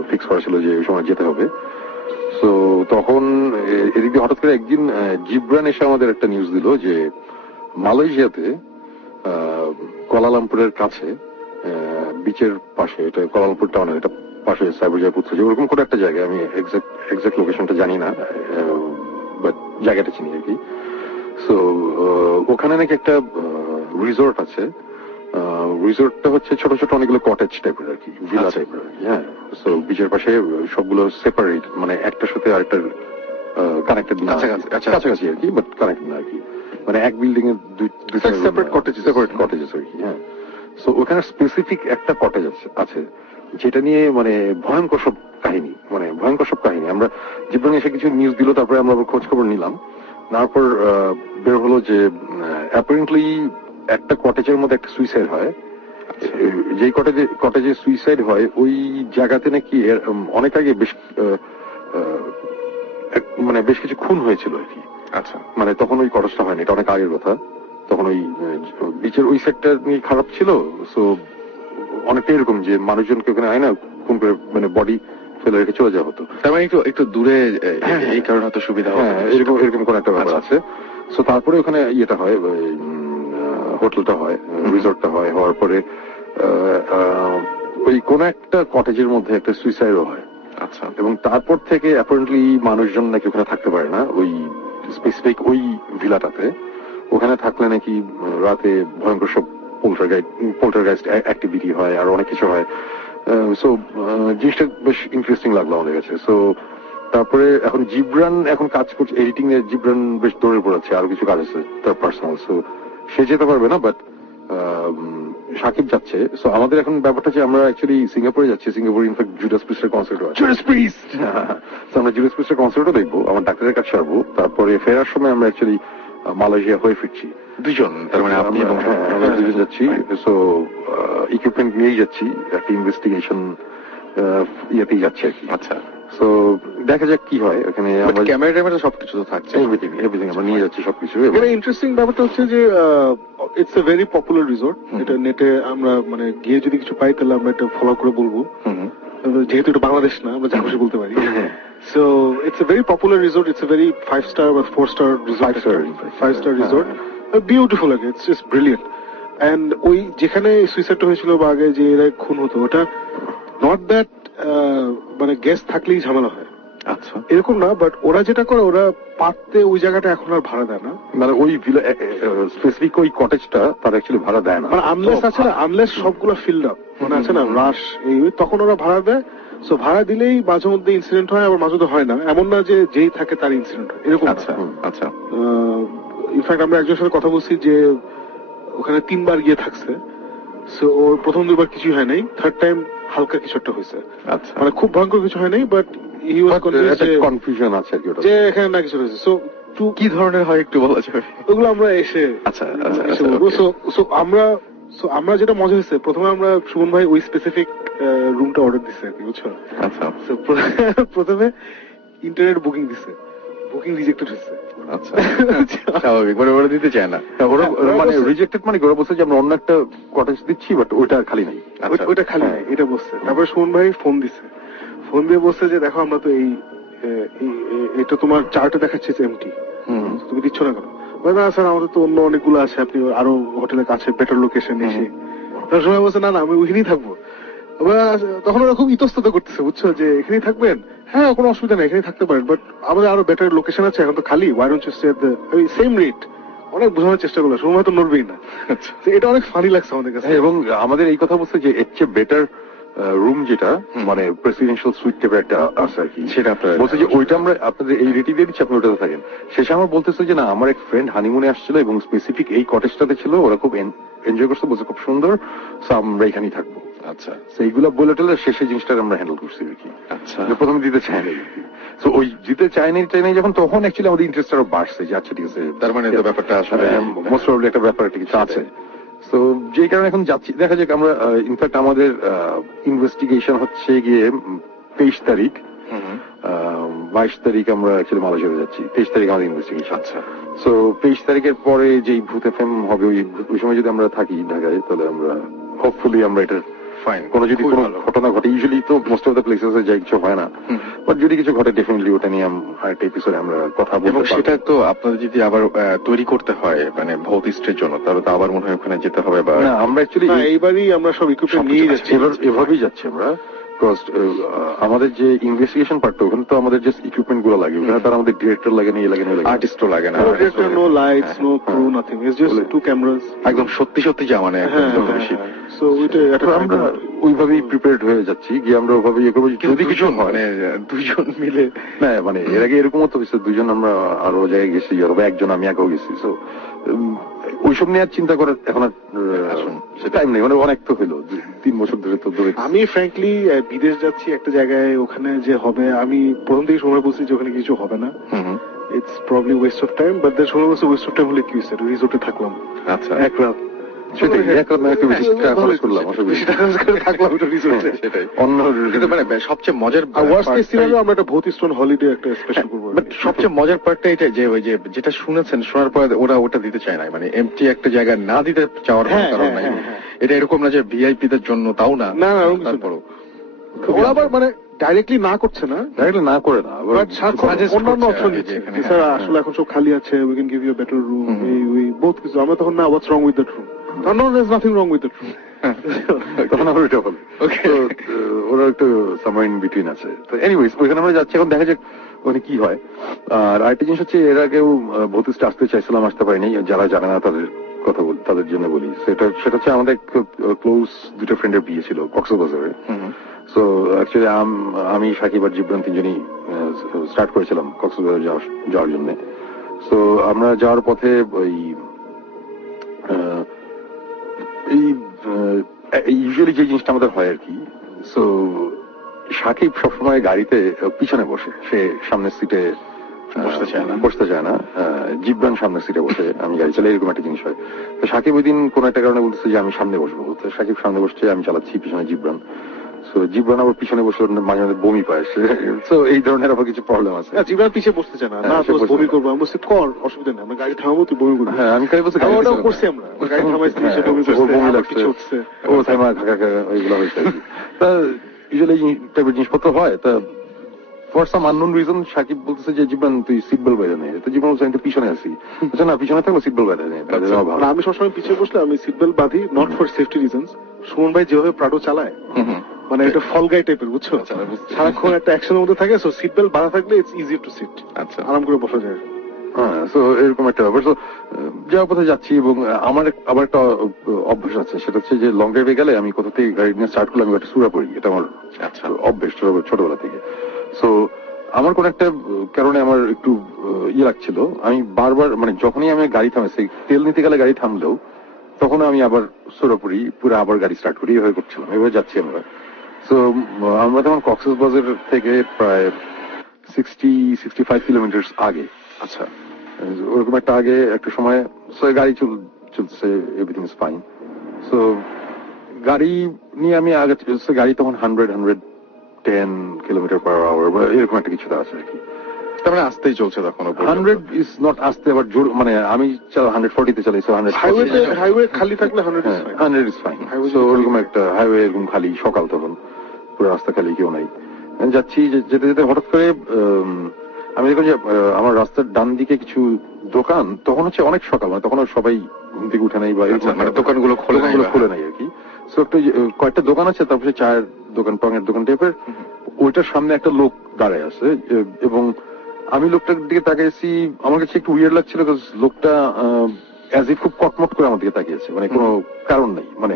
ফিক্স করা ছিল যে ওই সময় যেতে হবে। সো তখন এদিক দিয়ে হঠাৎ করে একদিন জিব্রান এসে আমাদের একটা নিউজ দিল যে মালয়েশিয়াতে কুয়ালালামপুরের কাছে বিচের পাশে, এটা কুয়ালালামপুর টাউনের এটা পাশে সাইবরজয় পুত্র, যে ওরকম কোনো একটা জায়গায়, আমি এক্সাক্ট লোকেশনটা জানি না, বাট জায়গাটা চিনি আর কি। সো ওখানে নাকি একটা রিসোর্ট আছে। রিসোর্টটা হচ্ছে ছোট ছোট অনেকগুলো কটেজ টাইপের আর কি, ভিলা টাইপের আর কি। হ্যাঁ, সো বিচের পাশে সবগুলো সেপারেট, মানে একটার সাথে আরেকটার কানেক্টেড না, কাছাকাছি আর কি, বাট কানেক্টেড না আর কি। মানে এক বিল্ডিং এর সেপারেট কটেজেস আর কি। হ্যাঁ, সো ওখানে স্পেসিফিক একটা কটেজ আছে যেটা নিয়ে মানে ভয়ঙ্কর সব কাহিনী। আমরা জীবনে এসে কিছু নিউজ দিল, তারপরে আমরা খোঁজ খবর নিলাম। তারপর বের হলো যে অ্যাপারেন্টলি একটা কটেজের মধ্যে একটা সুইসাইড হয়। যেই কটেজে সুইসাইড হয় ওই জায়গাতে নাকি অনেক আগে বেশ কিছু খুন হয়েছিল আর কি। আচ্ছা, মানে তখন ওই কটেজটা হয়নি, এটা অনেক আগের কথা। তখন ওই বিচের ওই সেক্টর নিয়ে খারাপ ছিল। সো অনেকটা এরকম যে মানুষজনকে ওখানে হয় না, খুন করে মানে বডি ফেলে রেখে চলে যাওয়া হতো। তার মানে একটু একটু দূরে এই কারণে হয়তো সুবিধা হবে। হ্যাঁ, এরকম কোন একটা ব্যাপার আছে। সো তারপরে ওখানে ইয়েটা হয়, হোটেলটা হয়, রিসোর্টটা হয়, হওয়ার পরে ওই কোন একটা কটেজের মধ্যে একটা সুইসাইডও হয়। আচ্ছা। এবং তারপর থেকে অ্যাপারেন্টলি মানুষজন নাকি ওখানে থাকতে পারে না ওই স্পেসিফিক ওই ভিলাটাতে। ওখানে থাকলে নাকি রাতে ভয়ঙ্কর সব পোল্টারগাইস্ট অ্যাক্টিভিটি হয়, আর অনেক কিছু হয়। সো জিনিসটা বেশ ইন্টারেস্টিং লাগলো আমাদের কাছে। সো তারপরে এখন জিবরান এখন কাজ করছে এডিটিং এ, জিবরান বেশ দৌড়ে পড়াচ্ছে, আরো কিছু কাজ আছে তার পার্সোনাল। সো সে যেতে পারবে না, বাট সাকিব যাচ্ছে। সো আমাদের এখন ব্যাপারটা যে আমরা অ্যাকচুয়ালি সিঙ্গাপুরে যাচ্ছি। সিঙ্গাপুরে ইনফ্যাক্ট জুডাস প্রিস্টের কনসার্টও আছে। জুডাস প্রিস্ট সো আমরা জুডাস প্রিস্টের কনসার্টও দেখবো, আমার ডাক্তারের কাছে আসবো। তারপরে ফেরার সময় আমরা অ্যাকচুয়ালি মালয়েশিয়া হয়ে ফিরছি দুজন, তার মানে আপনি এবং আমরা দুজন যাচ্ছি। সো ইকুইপমেন্ট নিয়েই যাচ্ছি, একটা ইনভেস্টিগেশন ইয়েতেই যাচ্ছি আর কি। আচ্ছা। সো দেখা যাক কি হয় ওখানে। ক্যামেরা ট্যামেরা সবকিছু তো থাকছে, এভরিথিং আমরা নিয়ে যাচ্ছি সবকিছু। এখানে ইন্টারেস্টিং ব্যাপারটা হচ্ছে যে it's a very popular resort. এটা নেটে আমরা মানে গিয়ে যদি কিছু পাই তাহলে আমরা এটা ফলো করে বলবো, যেহেতু এটা বাংলাদেশ না, আমরা যা খুশি বলতে পারি। So it's a very popular resort, it's a very 5 star বা 4 star resort, 5 star resort, beautiful লাগে, ইটস জাস্ট ব্রিলিয়েন্ট। এন্ড ওই যেখানে সুইসাইডটা হয়েছিল বা আগে যে এরা খুন হতো, ওটা নট দ্যাট মানে গেস্ট থাকলেই ঝামেলা হয়, আচ্ছা এরকম না। বাট ওরা যেটা করে, ওরা পারতে ওই জায়গাটা এখন আর ভাড়া দেয় না। মানে ওই স্পেসিফিক ওই কটেজটা তারা অ্যাকচুয়ালি ভাড়া দেয় না, মানে আনলেস আছে না, আনলেস সবগুলো ফিল্ড আপ মানে আছে না রাশ, এই তখন ওরা ভাড়া দেয়। সো ভাড়া দিলেই মাঝে মধ্যে ইনসিডেন্ট হয়, আবার মাঝে মধ্যে হয় না। এমন না যে যেই থাকে তার ইনসিডেন্ট হয়, এরকম। আচ্ছা আচ্ছা। ইনফ্যাক্ট আমরা একজনের সাথে কথা বলছি যে ওখানে 3 বার গিয়ে থাকছে। সো ওর প্রথম 2 বার কিছুই হয় নাই, থার্ড টাইম হালকা কিছু একটা হয়েছে। আচ্ছা, মানে খুব ভয়ঙ্কর কিছু হয় নাই, বাট হি ওয়াজ কনফিউশন আছে আর কি ওটা, যে এখানে না কিছু হয়েছে। সো কি ধরনের হয় একটু বলা যাবে? ওগুলো আমরা এসে আচ্ছা এসে বলবো। সো আমরা যেটা মজা হয়েছে, প্রথমে আমরা সুমন ভাই ওই স্পেসিফিক রুমটা অর্ডার দিচ্ছে আর কি, বুঝছো? আচ্ছা। সো প্রথমে ইন্টারনেট বুকিং দিছে, বুকিং রিজেক্টেড হয়েছে। আচ্ছা, স্বাভাবিক, ওরা দিতে চায় না। ওরা মানে রিজেক্টেড, মানে ওরা বলছে যে আমরা অন্য একটা কটেজ দিচ্ছি, বাট ওইটা খালি নাই, ওইটা খালি নাই, এটা বলছে। তারপরে সুমন ভাই ফোন দিছে, ফোন দিয়ে বলছে যে দেখো আমরা তো এটা তোমার চার্টে দেখাচ্ছে এমটি, তুমি দিচ্ছ না কেন? না স্যার, আমাদের তো অন্য অনেকগুলো আছে, আপনি আরো হোটেলের কাছে বেটার লোকেশন এসে। তার সময় বলছে না আমি ওইখানেই থাকবো। তখন ওরা খুব ইতস্তত করতেছে, বুঝছো, যে এখানেই থাকবেন, হ্যাঁ কোনো অসুবিধা নেই, এখানেই থাকতে পারেন, বাট আমাদের আরো বেটার লোকেশন আছে, এখন তো খালি, why don't you stay at the same rate. অনেক বোঝানোর চেষ্টা করলো, সময় তো নড়বেই না। এটা অনেক ফানি লাগছে আমাদের কাছে। এবং আমাদের এই কথা বলছে যে এর চেয়ে বেটার রুম যেটা মানে প্রেসিডেন্সিয়াল সুইট টাইপের একটা আছে আর কি, সেটা আপনারা বলছে যে ওইটা আমরা আপনাদের এই রেটই দিয়ে দিচ্ছি, আপনি ওটাতে থাকেন। শেষে আমার বলতেছে যে না, আমার এক ফ্রেন্ড হানিমুনে আসছিল এবং স্পেসিফিক এই কটেজটাতে ছিল, ওরা খুব এনজয় করছে, বলছে খুব সুন্দর, সো আমরা এখানেই থাকবো। আচ্ছা, সেইগুলা বলে টলে শেষে জিনিসটা আমরা হ্যান্ডেল করছি আর কি। আচ্ছা, প্রথমে দিতে চায় নাই, তো ওই দিতে চায় নাই যখন, তখন অ্যাকচুয়ালি আমাদের ইন্টারেস্ট আরো বাড়ছে যে আচ্ছা ঠিক আছে, তার মানে তো ব্যাপারটা আসলে মোস্ট প্রবাবলি একটা ব্যাপার কিছু আছে। তো যে কারণে এখন যাচ্ছি, দেখা যাক। আমরা ইনফ্যাক্ট আমাদের ইনভেস্টিগেশন হচ্ছে গিয়ে 23 তারিখ, 22 তারিখ আমরা অ্যাকচুয়ালি মালয়েশিয়াতে যাচ্ছি, 23 তারিখ আমাদের ইনভেস্টিগেশন। আচ্ছা, সো 23 তারিখের পরে যেই ভূত এফএম হবে, ওই সময় যদি আমরা থাকি ঢাকায়, তাহলে আমরা হোপফুলি আমরা এটা ফাইন, কোনো যদি কোনো ঘটনা ঘটে, ইউজুয়ালি তো মোস্ট অফ দ্য প্লেসেস যাই কিছু হয় না, বাট যদি কিছু ঘটে ডেফিনেটলি ওটা নিয়ে আরেকটা এপিসোডে আমরা কথা বলবো। এবং সেটা তো আপনাদের যদি আবার তৈরি করতে হয় মানে ভৌত স্টের জন্য, তাহলে তো আবার মনে হয় ওখানে যেতে হবে। বা না, আমরা অ্যাকচুয়ালি এইবারই আমরা সব ইকুইপমেন্ট নিয়ে যাচ্ছি, এভাবেই যাচ্ছি আমরা। আমাদের যে ইনভেস্টিগেশন পার্টটা, ওখানে তো আমাদের জাস্ট ইকুইপমেন্ট গুলো লাগে, ওখানে তার আমাদের ডিরেক্টর লাগে না, আর্টিস্টও লাগে না, no lights, no crew, nothing, it's just 2 cameras. একদম সত্যি সত্যি যা মানে একদম বেশি। সো ওইটা আমরা ওইভাবেই প্রিপেয়ার্ড হয়ে যাচ্ছি, গিয়ে আমরা ওইভাবে ইয়ে করবো যদি কিছু হয়। মানে 2 জন মিলে না, মানে এর আগে এরকমও তো হয়েছে, 2 জন আমরা আরো জায়গায় গেছি, অথবা 1 জন আমি একাও গেছি। সো ওইসব নিয়ে আর চিন্তা করার এখন আর টাইম নেই, মানে অনেক তো হইলো, 3 বছর ধরে তো ধরে। আমি ফ্র্যাঙ্কলি বিদেশ যাচ্ছি একটা জায়গায়, ওখানে যে হবে, আমি প্রথম থেকে সময় বলছি যে ওখানে কিছু হবে না, it's probably waste of time, but then সময় বলছে ওয়েস্ট অফ টাইম হলে কি হয়েছে, রিসোর্টে থাকলাম আচ্ছা এক রাত, সেটাই এক রাত একটু বেশি টাকা খরচ করলাম, বেশি টাকা খরচ করে থাকলাম ওটা রিসোর্টে। সেটাই অন্য কিন্তু মানে সবচেয়ে মজার ওয়ার্স্ট কেস সিনারিও আমরা একটা ভৌত স্টোন হলিডে একটা স্পেশাল করবো। বাট সবচেয়ে মজার পার্টটা এটা যে ওই যে যেটা শুনেছেন, শোনার পরে ওরা ওটা দিতে চায় না, মানে এমটি একটা জায়গা না দিতে চাওয়ার কোনো কারণ নাই। এটা এরকম না যে ভিআইপি দের জন্য, তাও না, না, তারপরও ওরা আবার মানে ডাইরেক্টলি না করছে না, ডাইরেক্টলি না করে না, বাট সারাক্ষণ suggest অন্যান্য করছে অপশন আর কি দিচ্ছে, যে এখানে, স্যার হ্যাঁ, আসলে এখন সব খালি আছে, we can give you better room, এই ওই বহুত কিছু। আমরা তখন না, what's wrong with that room, তখন no there is nothing wrong with that room. তখন আবার এটা বলে। তো ওরা একটু সামহার ইন বিটুইন আছে। তো এনিওয়েজ ওইখানে আমরা যাচ্ছি, এখন দেখা যাক ওখানে কি হয়। আর আরেকটা জিনিস হচ্ছে, এর আগেও ভৌতিকটা আসতে চাইছিলাম, আসতে পারিনি। যারা জানে না তাদের কথা বলি, তাদের জন্য বলি। সেটা হচ্ছে আমাদের ক্লোজ দুটো ফ্রেন্ডের বিয়ে ছিল কক্সবাজারে। সো অ্যাকচুয়ালি আমি সাকিব আর জিবরান তিনজনই স্টার্ট করেছিলাম কক্সবাজার যাওয়ার জন্য। সো আমরা যাওয়ার পথে ইউজুয়ালি যে জিনিসটা আমাদের হয় আর কি, সো সাকিব সবসময় গাড়িতে পিছনে বসে, সে সামনের সিটে বসতে চায় না। জিবরান সামনের সিটে বসে, আমি গাড়ি চালাই, এরকম একটা জিনিস হয়। তো সাকিব ওই দিন কোন একটা কারণে বলতেছে যে আমি সামনে বসবো। তো সাকিব সামনে বসছে, আমি চালাচ্ছি, পিছনে জিবরান। সো জিবরান আবার পিছনে বসে মাঝে মাঝে বমি পায়। তো এই ধরনের আবার কিছু প্রবলেম আছে। জিবরান পিছিয়ে বসতে চায় না, না তো বমি করবো। আমি বলছি কর, অসুবিধা নেই, আমরা গাড়ি থামাবো, তুই বমি করবি। হ্যাঁ, আমি গাড়ি বসে ওটাও করছি, আমরা গাড়ি থামাইছি, সে বমি করছে, বমি আমার লাগছে, কিছু হচ্ছে, ও থামা খাকা খাকা এইগুলো হয়েছে আর কি। তা ইউজুয়ালি এই টাইপের জিনিসপত্র হয়। তা for some unknown reason Sakib বলতেছে যে জীবন তুই সিট বেল্ট বেঁধে নে। তো জীবন বলছে আমি তো পিছনে আছি। আচ্ছা না, পিছনে থাকবো, সিট বেল্ট বেঁধে নে। মানে আমি সবসময় পিছিয়ে বসলে আমি সিট বেল্ট বাঁধি, not for safety reasons. Suman ভাই যেভাবে প্রাডো চালায়, মানে এটা ফল গাই টাইপের, বুঝছো, সারাক্ষণ একটা অ্যাকশনের মধ্যে থাকে। সো সিট বেল্ট বাঁধা থাকলে ইটস ইজি টু সিট, আচ্ছা, আরাম করে বসা যায়। হ্যাঁ, তো এরকম একটা ব্যাপার। তো যাওয়ার পথে যাচ্ছি, এবং আমার আবার একটা অভ্যাস আছে, সেটা হচ্ছে যে লং ড্রাইভে গেলে আমি কোথা থেকে গাড়ি নিয়ে স্টার্ট করলে আমি একটা সুরা পড়ি। এটা আমার অভ্যেস ছোটবেলা থেকে। সো আমার কোন একটা কারণে আমার একটু ইয়ে লাগছিল, আমি বারবার মানে যখনই আমি গাড়ি থামাইছি, তেল নিতে গেলে গাড়ি থামলেও তখন আমি আবার সুরা পড়ি, পুরো আবার গাড়ি স্টার্ট করি, এভাবে করছিলাম, এভাবে যাচ্ছি আমরা। সো আমরা তখন কক্সবাজার থেকে প্রায় 65 কিলোমিটার আগে। আচ্ছা, ওরকম একটা আগে একটা সময় গাড়ি চলছে, এভরিথিং ইজ ফাইন। সো গাড়ি নিয়ে আমি আগে, গাড়ি তখন 110 কিলোমিটার পার আওয়ার বা এরকম একটা কিছু আছে আর কি। তার মানে আসতেই চলছে তখন। 100 ইজ নট আসতে, আবার জোর, মানে আমি 140 তে চালাই। হাইওয়ে খালি থাকলে 100 ইজ ফাইন। সো ওরকম একটা হাইওয়ে এরকম খালি, সকাল তখন পুরো রাস্তা খালি, কেউ নাই। যাচ্ছি, যেতে যেতে হঠাৎ করে আমি দেখলাম যে আমার রাস্তার ডান দিকে কিছু দোকান, তখন হচ্ছে অনেক সকাল, মানে তখন সবাই ঘুম থেকে উঠে নাই বা মানে দোকানগুলো খুলে নাই আর কি। সো একটা কয়েকটা দোকান আছে, তারপরে চায়ের দোকান, টঙের দোকান টাইপের। ওইটার সামনে একটা লোক দাঁড়ায় আছে, এবং আমি লোকটার দিকে তাকিয়েছি। আমার কাছে একটু উইয়ার্ড লাগছিল, লোকটা অ্যাজ ইফ খুব কটমট করে আমার দিকে তাকিয়েছে, মানে কোনো কারণ নেই, মানে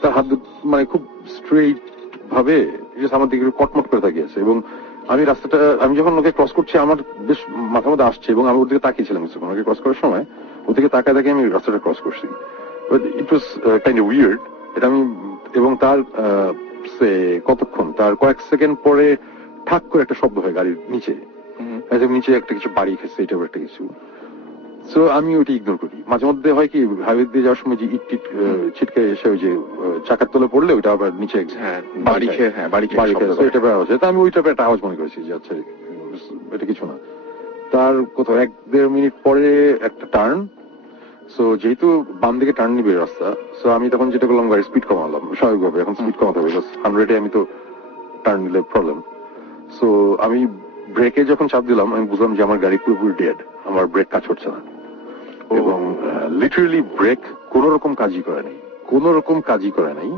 তার হাত মানে খুব স্ট্রেইট ভাবে আমার দিকে কটমট করে তাকিয়েছে। এবং আমি রাস্তাটা, আমি যখন ওকে ক্রস করছি, আমার বেশ মাথার মধ্যে আসছে, এবং আমি ওর দিকে তাকিয়েছিলাম কিছুক্ষণ। ওকে ক্রস করার সময় ওর দিকে তাকায় আমি রাস্তাটা ক্রস করছি। ইট ওয়াজ কাইন্ড অফ উইয়ার্ড এটা। আমি এবং তার কতক্ষণ, তার কয়েক সেকেন্ড পরে ঠাক করে একটা শব্দ হয় গাড়ির নিচে, নিচে একটা কিছু বাড়ি খেয়েছে, এটা একটা কিছু। সো আমি ওইটা ইগনোর করি। মাঝে মধ্যে হয় কি, হাইওয়ে দিয়ে যাওয়ার সময় যে ইট টিট ছিটকে এসে ওই যে চাকার তলে পড়লে ওইটা আবার নিচে বাড়ি খেয়ে এটা বেড়া হচ্ছে। তা আমি ওইটা একটা আওয়াজ মনে করেছি যে আচ্ছা এটা কিছু না। তার কোথাও 1-1.5 মিনিট পরে একটা টার্ন। সো যেহেতু বাম দিকে টার্ন নিবে রাস্তা, সো আমি তখন যেটা করলাম, গাড়ির স্পিড কমালাম স্বাভাবিকভাবে। এখন স্পিড কমাতে হবে, 100-এ আমি তো টার্ন নিলে প্রবলেম। সো আমি ব্রেকে যখন চাপ দিলাম, আমি বুঝলাম যে আমার গাড়ি পুরোপুরি ডেড, আমার ব্রেক কাজ করছে না। এবং লিটারালি ব্রেক কোন রকম কাজই করে নাই,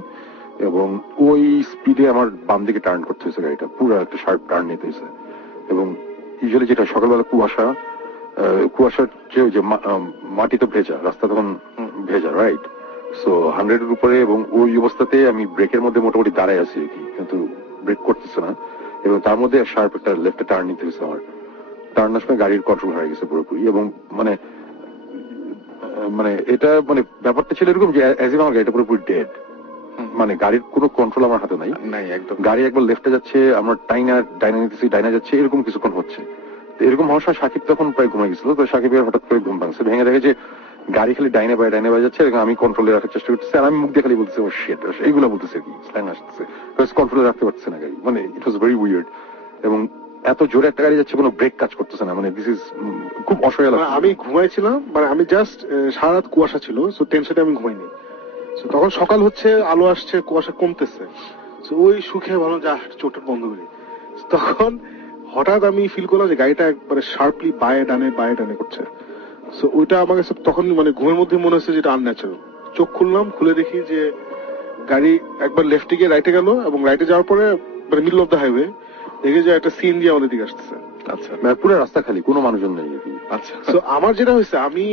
এবং ওই স্পিডে আমার বাম দিকে টার্ন করতে হয়েছে গাড়িটা, পুরো একটা শার্প টার্ন নিতে হয়েছে। এবং ইউজুয়ালি যেটা সকালবেলা কুয়াশার যে মাটি তো ভেজা, রাস্তা তখন ভেজা, রাইট? সো 100-এর উপরে, এবং ওই অবস্থাতে আমি ব্রেকের মধ্যে মোটামুটি দাঁড়ায় আছি আর কি, কিন্তু ব্রেক করতেছে না। এবং তার মধ্যে শার্প একটা লেফটে টার্ন নিতে হয়েছে আমার। টার্ন নেওয়ার সময় গাড়ির কন্ট্রোল হারিয়ে গেছে পুরোপুরি। এবং মানে এটা মানে ব্যাপারটা ছিল এরকম যে অ্যাজ ইফ আমার গাড়িটা পুরোপুরি ডেড, মানে গাড়ির কোনো কন্ট্রোল আমার হাতে নাই। গাড়ি একবার লেফটে যাচ্ছে, আমার ডাইনা নিতেছি, ডাইনা যাচ্ছে, এরকম কিছুক্ষণ হচ্ছে। এরকম হওয়ার সময় সাকিব তখন প্রায় ঘুমাই গেছিল। তো সাকিবের হঠাৎ করে ঘুম ভাঙছে, ভেঙে দেখে যে গাড়ি খালি ডাইনে বাই যাচ্ছে, এবং আমি কন্ট্রোলে রাখার চেষ্টা করতেছি। আর আমি মুখ দিয়ে খালি বলতেছি ও শিট, এইগুলো বলতেছি আর কি, স্ল্যাং আসতেছে, কন্ট্রোলে রাখতে পারছে না গাড়ি। মানে ইট ওয়াজ ভেরি উইয়ার্ড। এবং এত জোরে একটা গাড়ি যাচ্ছে, কোনো ব্রেক কাজ করতেছে না, মানে দিস ইজ খুব অসহায় লাগছে। আমি ঘুমাইছিলাম, মানে আমি জাস্ট সারা রাত কুয়াশা ছিল, সো টেনশনে আমি ঘুমাইনি। তখন সকাল হচ্ছে, আলো আসছে, কুয়াশা কমতেছে, ওই সুখে ভালো যা চোখটা বন্ধ করি। তখন হঠাৎ আমি ফিল করলাম যে গাড়িটা একবারে শার্পলি বায়ে ডানে করছে। সো ওইটা আমার কাছে তখন মানে ঘুমের মধ্যে মনে হচ্ছে যেটা আনন্যাচারাল। চোখ খুললাম, খুলে দেখি যে গাড়ি একবার লেফটে গিয়ে রাইটে গেল, এবং রাইটে যাওয়ার পরে মানে মিডল অফ দ্য হাইওয়ে দেখি যে একটা সিএনজি আমাদের দিকে আসতেছে। আচ্ছা, পুরো রাস্তা খালি, কোনো মানুষজন নেই। আচ্ছা। সো আমার যেটা হয়েছে, আমি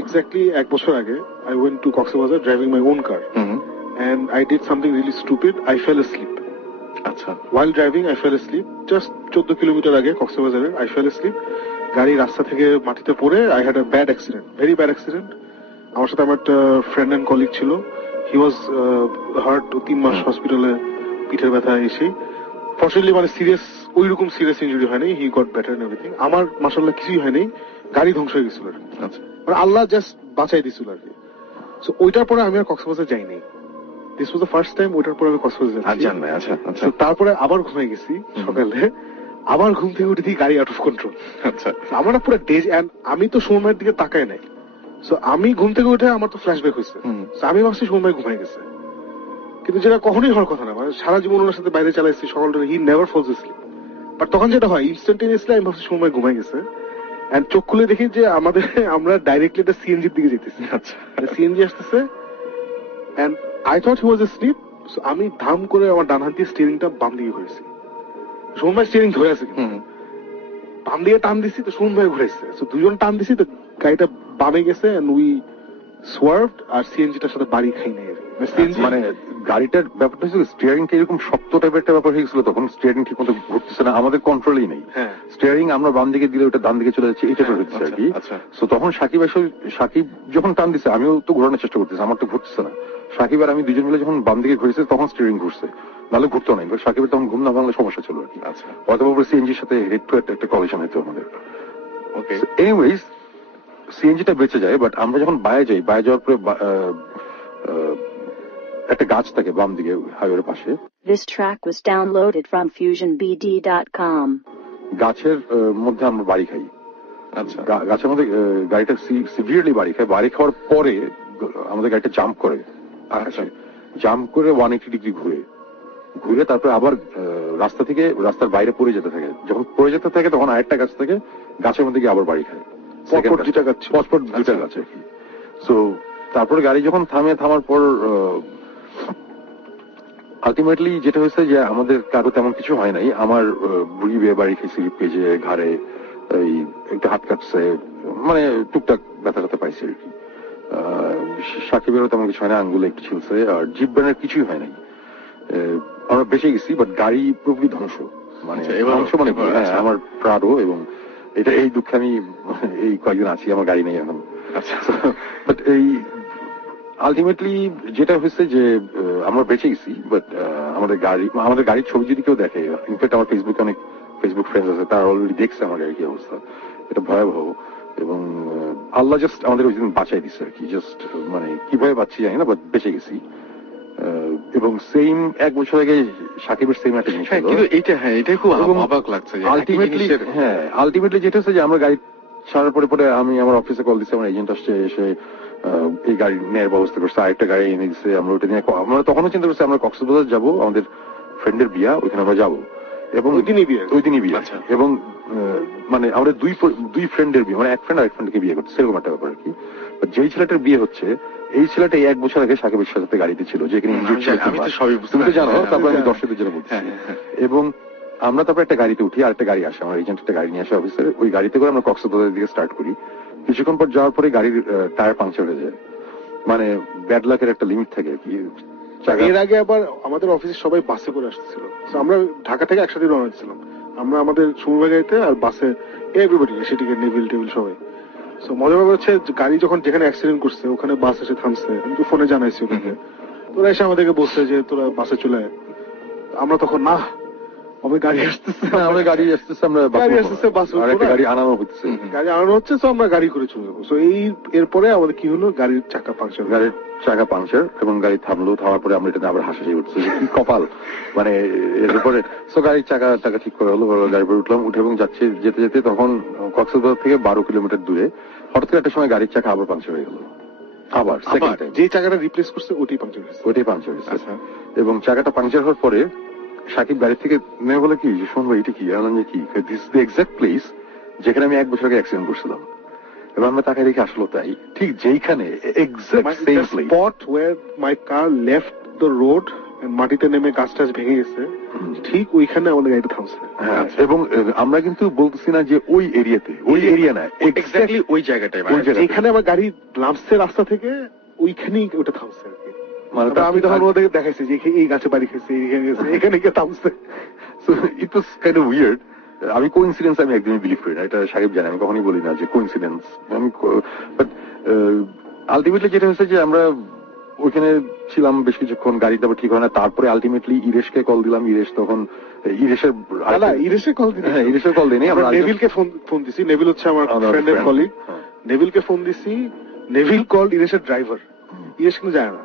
এক্স্যাক্টলি 1 বছর আগে I went to Cox's Bazar driving my own car, and I did something really stupid. I fell asleep. আচ্ছা, While driving, I fell asleep. Just 14 kilometre আগে কক্সবাজারে I fell asleep. গাড়ি রাস্তা থেকে মাটিতে পড়ে I had a bad accident, very bad accident. আমার সাথে আমার একটা ফ্রেন্ড এন্ড কলিগ ছিল। He was hurt, 3 মাস হসপিটালে পিঠের ব্যথা এসে। ফর্চুনেটলি মানে সিরিয়াস, ওইরকম সিরিয়াস ইনজুরি হয়নি। He got better and everything. আমার মাশাআল্লাহ কিছুই হয়নি, গাড়ি ধ্বংস হয়ে গেছিল। আচ্ছা, মানে আল্লাহ জাস্ট বাঁচাই দিছিল আর কি। সো ওইটার পরে আমি আর কক্সবাজার যাইনি। This was the first time ওইটার পরে আমি কক্সবাজার যাচ্ছি। জান ভাই। আচ্ছা, আচ্ছা, তারপরে আবার ঘুমিয়ে গেছি সকালে, আবার ঘুম থেকে উঠে দিই গাড়ি আউট অফ কন্ট্রোল। আচ্ছা, আমার পুরো ডেজ, এন্ড আমি তো সুমনের দিকে তাকাই নাই। সো আমি ঘুম থেকে উঠে আমার তো ফ্ল্যাশব্যাক হয়েছে। সো আমি ভাবছি সুমন ভাই ঘুমাই গেছে, কিন্তু যেটা কখনোই হওয়ার কথা না। মানে সারা জীবন ওনার সাথে বাইরে চালাইছি সকালটা, he never falls asleep। But তখন যেটা হয় ইনস্ট্যান্টেনিয়াসলি আমি ভাবছি সুমন ভাই ঘুমাই গেছে, এন্ড চোখ খুলে দেখি যে আমরা ডাইরেক্টলি একটা সিএনজির দিকে যেতেছি। আচ্ছা, সিএনজি আসতেছে, and I thought he was asleep. So আমি ধাম করে আমার ডান হাত দিয়ে স্টিয়ারিংটা বাম দিকে ঘুরেছি। সুমন ভাই স্টিয়ারিং ধরে আছে, বাম দিকে টান দিছি তো সুমন ভাই ঘুরেছে। সো দুজন টান দিছি তো গাড়িটা বামে গেছে, এন্ড উই সোয়ার্ভড, আর সিএনজিটার সাথে বাড়ি খাই নাই। মানে গাড়িটার ব্যাপারটা হচ্ছে স্টিয়ারিংটা এরকম শক্ত টাইপের একটা ব্যাপার হয়ে গেছিল, তখন স্টিয়ারিং ঠিক মতো ঘুরতেছে না, আমাদের কন্ট্রোলেই নেই। স্টিয়ারিং আমরা বাম দিকে দিলে ওটা ডান দিকে চলে যাচ্ছে, এই টাইপের হচ্ছে আর কি। সো তখন সাকিব যখন টান দিচ্ছে, আমিও তো ঘোরানোর চেষ্টা করতেছি, আমার তো ঘুরতেছে না। সাকিব আর আমি দুজন মিলে যখন বাম দিকে ঘুরেছে তখন স্টিয়ারিং ঘুরছে, নাহলে ঘুরতো না। সাকিবের তখন ঘুম না ভাঙলে সমস্যা ছিল আর কি। অথবা সিএনজির সাথে হেড টু হেড একটা কলিশন হতো আমাদের। ওকে, এনিওয়েজ সিএনজিটা বেঁচে যায়। বাট আমরা যখন বায়ে যাই, বায়ে যাওয়ার পরে একটা গাছ থাকে বাম দিকে হাইওয়ের পাশে। This track was downloaded from fusionbd.com. গাছের মধ্যে আমরা বাড়ি খাই। আচ্ছা, গাছের মধ্যে গাড়িটা সিভিয়ারলি বাড়ি খায়। বাড়ি খাওয়ার পরে আমাদের গাড়িটা জাম্প করে, আকাশে জাম্প করে 180 ডিগ্রি ঘুরে তারপরে আবার রাস্তার বাইরে পড়ে যেতে থাকে। যখন পড়ে যেতে থাকে তখন আরেকটা গাছ থেকে গাছের মধ্যে গিয়ে আবার বাড়ি খায়। পরপর দুইটা গাছ আর কি। সো তারপরে গাড়ি যখন থামার পর আলটিমেটলি যেটা হয়েছে যে আমাদের কারো তেমন কিছু হয় নাই। আমার বুড়ি বিয়ে বাড়ি খেয়েছি, পেজে ঘাড়ে এই একটু হাত কাটছে, মানে টুকটাক ব্যথা পাইছে আর কি। সাকিবেরও তেমন কিছু হয় না, আঙ্গুলে একটু ছিলছে, আর জিপ ব্যানের কিছুই হয় নাই। আমরা বেঁচে গেছি, বাট গাড়ি পুরোপুরি ধ্বংস। মানে ধ্বংস মানে আমার প্রাড়ও, এবং এটা এই দুঃখে আমি এই কয়েকদিন আছি, আমার গাড়ি নেই এখন। বাট এই আলটিমেটলি যেটা হয়েছে যে আমরা বেঁচে গেছি, বাট আমাদের গাড়ির ছবি যদি কেউ দেখে, ইনফ্যাক্ট আমার ফেসবুকে অনেক ফেসবুক ফ্রেন্ডস আছে, তারা অলরেডি দেখছে আমার গাড়ির কি অবস্থা। এটা ভয়াবহ, এবং আল্লাহ জাস্ট আমাদের ওই দিন বাঁচাই দিচ্ছে আর কি। জাস্ট মানে কিভাবে বাঁচছি জানি না, বাট বেঁচে গেছি। এবং সেম 1 বছর আগে সাকিবের সেম একটা জিনিস, কিন্তু এটাই খুব অবাক লাগছে। আলটিমেটলি যেটা হচ্ছে যে আমরা গাড়ি ছাড়ার পরে আমি আমার অফিসে কল দিচ্ছি, আমার এজেন্ট আসছে, এসে এই গাড়ি নেওয়ার ব্যবস্থা করছে, আরেকটা গাড়ি এনে দিচ্ছে। আমরা ওটা নিয়ে আমরা তখনও চিন্তা করছি আমরা কক্সবাজার যাবো, আমাদের ফ্রেন্ডের বিয়া, ওইখানে আমরা যাবো, এবং ওই দিনই বিয়ে। এবং মানে আমাদের দুই ফ্রেন্ডের বিয়ে, মানে এক ফ্রেন্ড আরেক ফ্রেন্ডকে বিয়ে করছে, সেরকম একটা ব্যাপার আর কি। যেই ছেলেটার বিয়ে হচ্ছে, এই ছেলেটা 1 বছর আগে সাকিবের সাথে গাড়িতে ছিল, যেখানে তুমি তো জানো, তারপর আমি দর্শকদের জন্য বলছি। এবং আমরা তারপর একটা গাড়িতে উঠি, আরেকটা গাড়ি আসে, আমার এজেন্ট একটা গাড়ি নিয়ে আসে অফিসের, ওই গাড়িতে করে আমরা কক্সবাজারের দিকে স্টার্ট করি। কিছুক্ষণ পর যাওয়ার পরে গাড়ির টায়ার পাংচার হয়ে যায়। মানে ব্যাড লাকের একটা লিমিট থাকে আর কি। এর আগে আবার আমাদের অফিসে সবাই বাসে করে আসতেছিল, আমরা ঢাকা থেকে একসাথে রওনা দিচ্ছিলাম। আমরা আমাদের সুমন গাড়িতে, আর বাসে এভরিবডি, সেটিকে নেভিল টেবিল সবাই। সো মজার ব্যাপার হচ্ছে গাড়ি যখন যেখানে অ্যাক্সিডেন্ট করছে ওখানে বাস এসে থামছে, আমি তো ফোনে জানাইছি ওখানে, তোরা এসে আমাদেরকে বলছে যে তোরা বাসে চলে আয়। আমরা তখন না, আমরা গাড়ি আসতেছে, গাড়ি আনানো হচ্ছে, তো আমরা গাড়ি করে চলে যাবো। তো এরপরে আমাদের কি হলো, গাড়ির চাকা পাংচার, এবং গাড়ি থামার পরে আমরা এটা আবার হাসাহাসি করছি, কি কপাল। মানে এরপরে গাড়ির চাকা ঠিক করে হলো, গাড়ি পরে উঠলাম, উঠে এবং যেতে যেতে তখন কক্সবাজার থেকে 12 কিলোমিটার দূরে হঠাৎ করে একটা সময় গাড়ির চাকা আবার পাংচার হয়ে গেল। আবার যে চাকাটা রিপ্লেস করছে ওটাই পাংচার হয়েছে। এবং চাকাটা পাংচার হওয়ার পরে সাকিব গাড়ি থেকে নেমে বলে কি যে শোন ভাই এটা কি, আমি যে কি, this is the exact place যেখানে আমি 1 বছর আগে অ্যাক্সিডেন্ট করছিলাম। এবার আমরা তাকে দেখে আসলো তাই, ঠিক যেইখানে exact same place, spot where my car left the road, মাটিতে নেমে গাছ টাছ ভেঙে গেছে, ঠিক ওইখানে আমাদের গাড়িটা থামছে। হ্যাঁ, এবং আমরা কিন্তু বলতেছি না যে ওই এরিয়াতে, ওই এরিয়া না, এক্স্যাক্টলি ওই জায়গাটায়, যেখানে আমার গাড়ি নামছে রাস্তা থেকে ওইখানেই ওটা থামছে আর কি। মানে আমি তখন ওদেরকে দেখাইছি যে এই গাছে বাড়ি খেয়েছে, এখানে গেছে, এখানে গিয়ে থামছে। So it was kind of weird. আমি কোইন্সিডেন্স আমি একদমই বিলিভ করি না, এটা সাকিব জানে, আমি কখনই বলি না যে কোইন্সিডেন্স। বাট আলটিমেটলি যেটা হয়েছে যে আমরা ওইখানে ছিলাম বেশ কিছুক্ষণ, গাড়ি তারপর ঠিক হয় না, তারপরে আলটিমেটলি ইরেশকে কল দিলাম। ইরেশ তখন ইরেশের কল দিই, হ্যাঁ ইরেশের কল দিই, আমরা নেভিলকে ফোন দিছি। নেভিল হচ্ছে আমার ফ্রেন্ডের কলিগ। নেভিলকে ফোন দিছি, নেভিল কল ইরেশের ড্রাইভার, ইরেশ কিন্তু যায় না,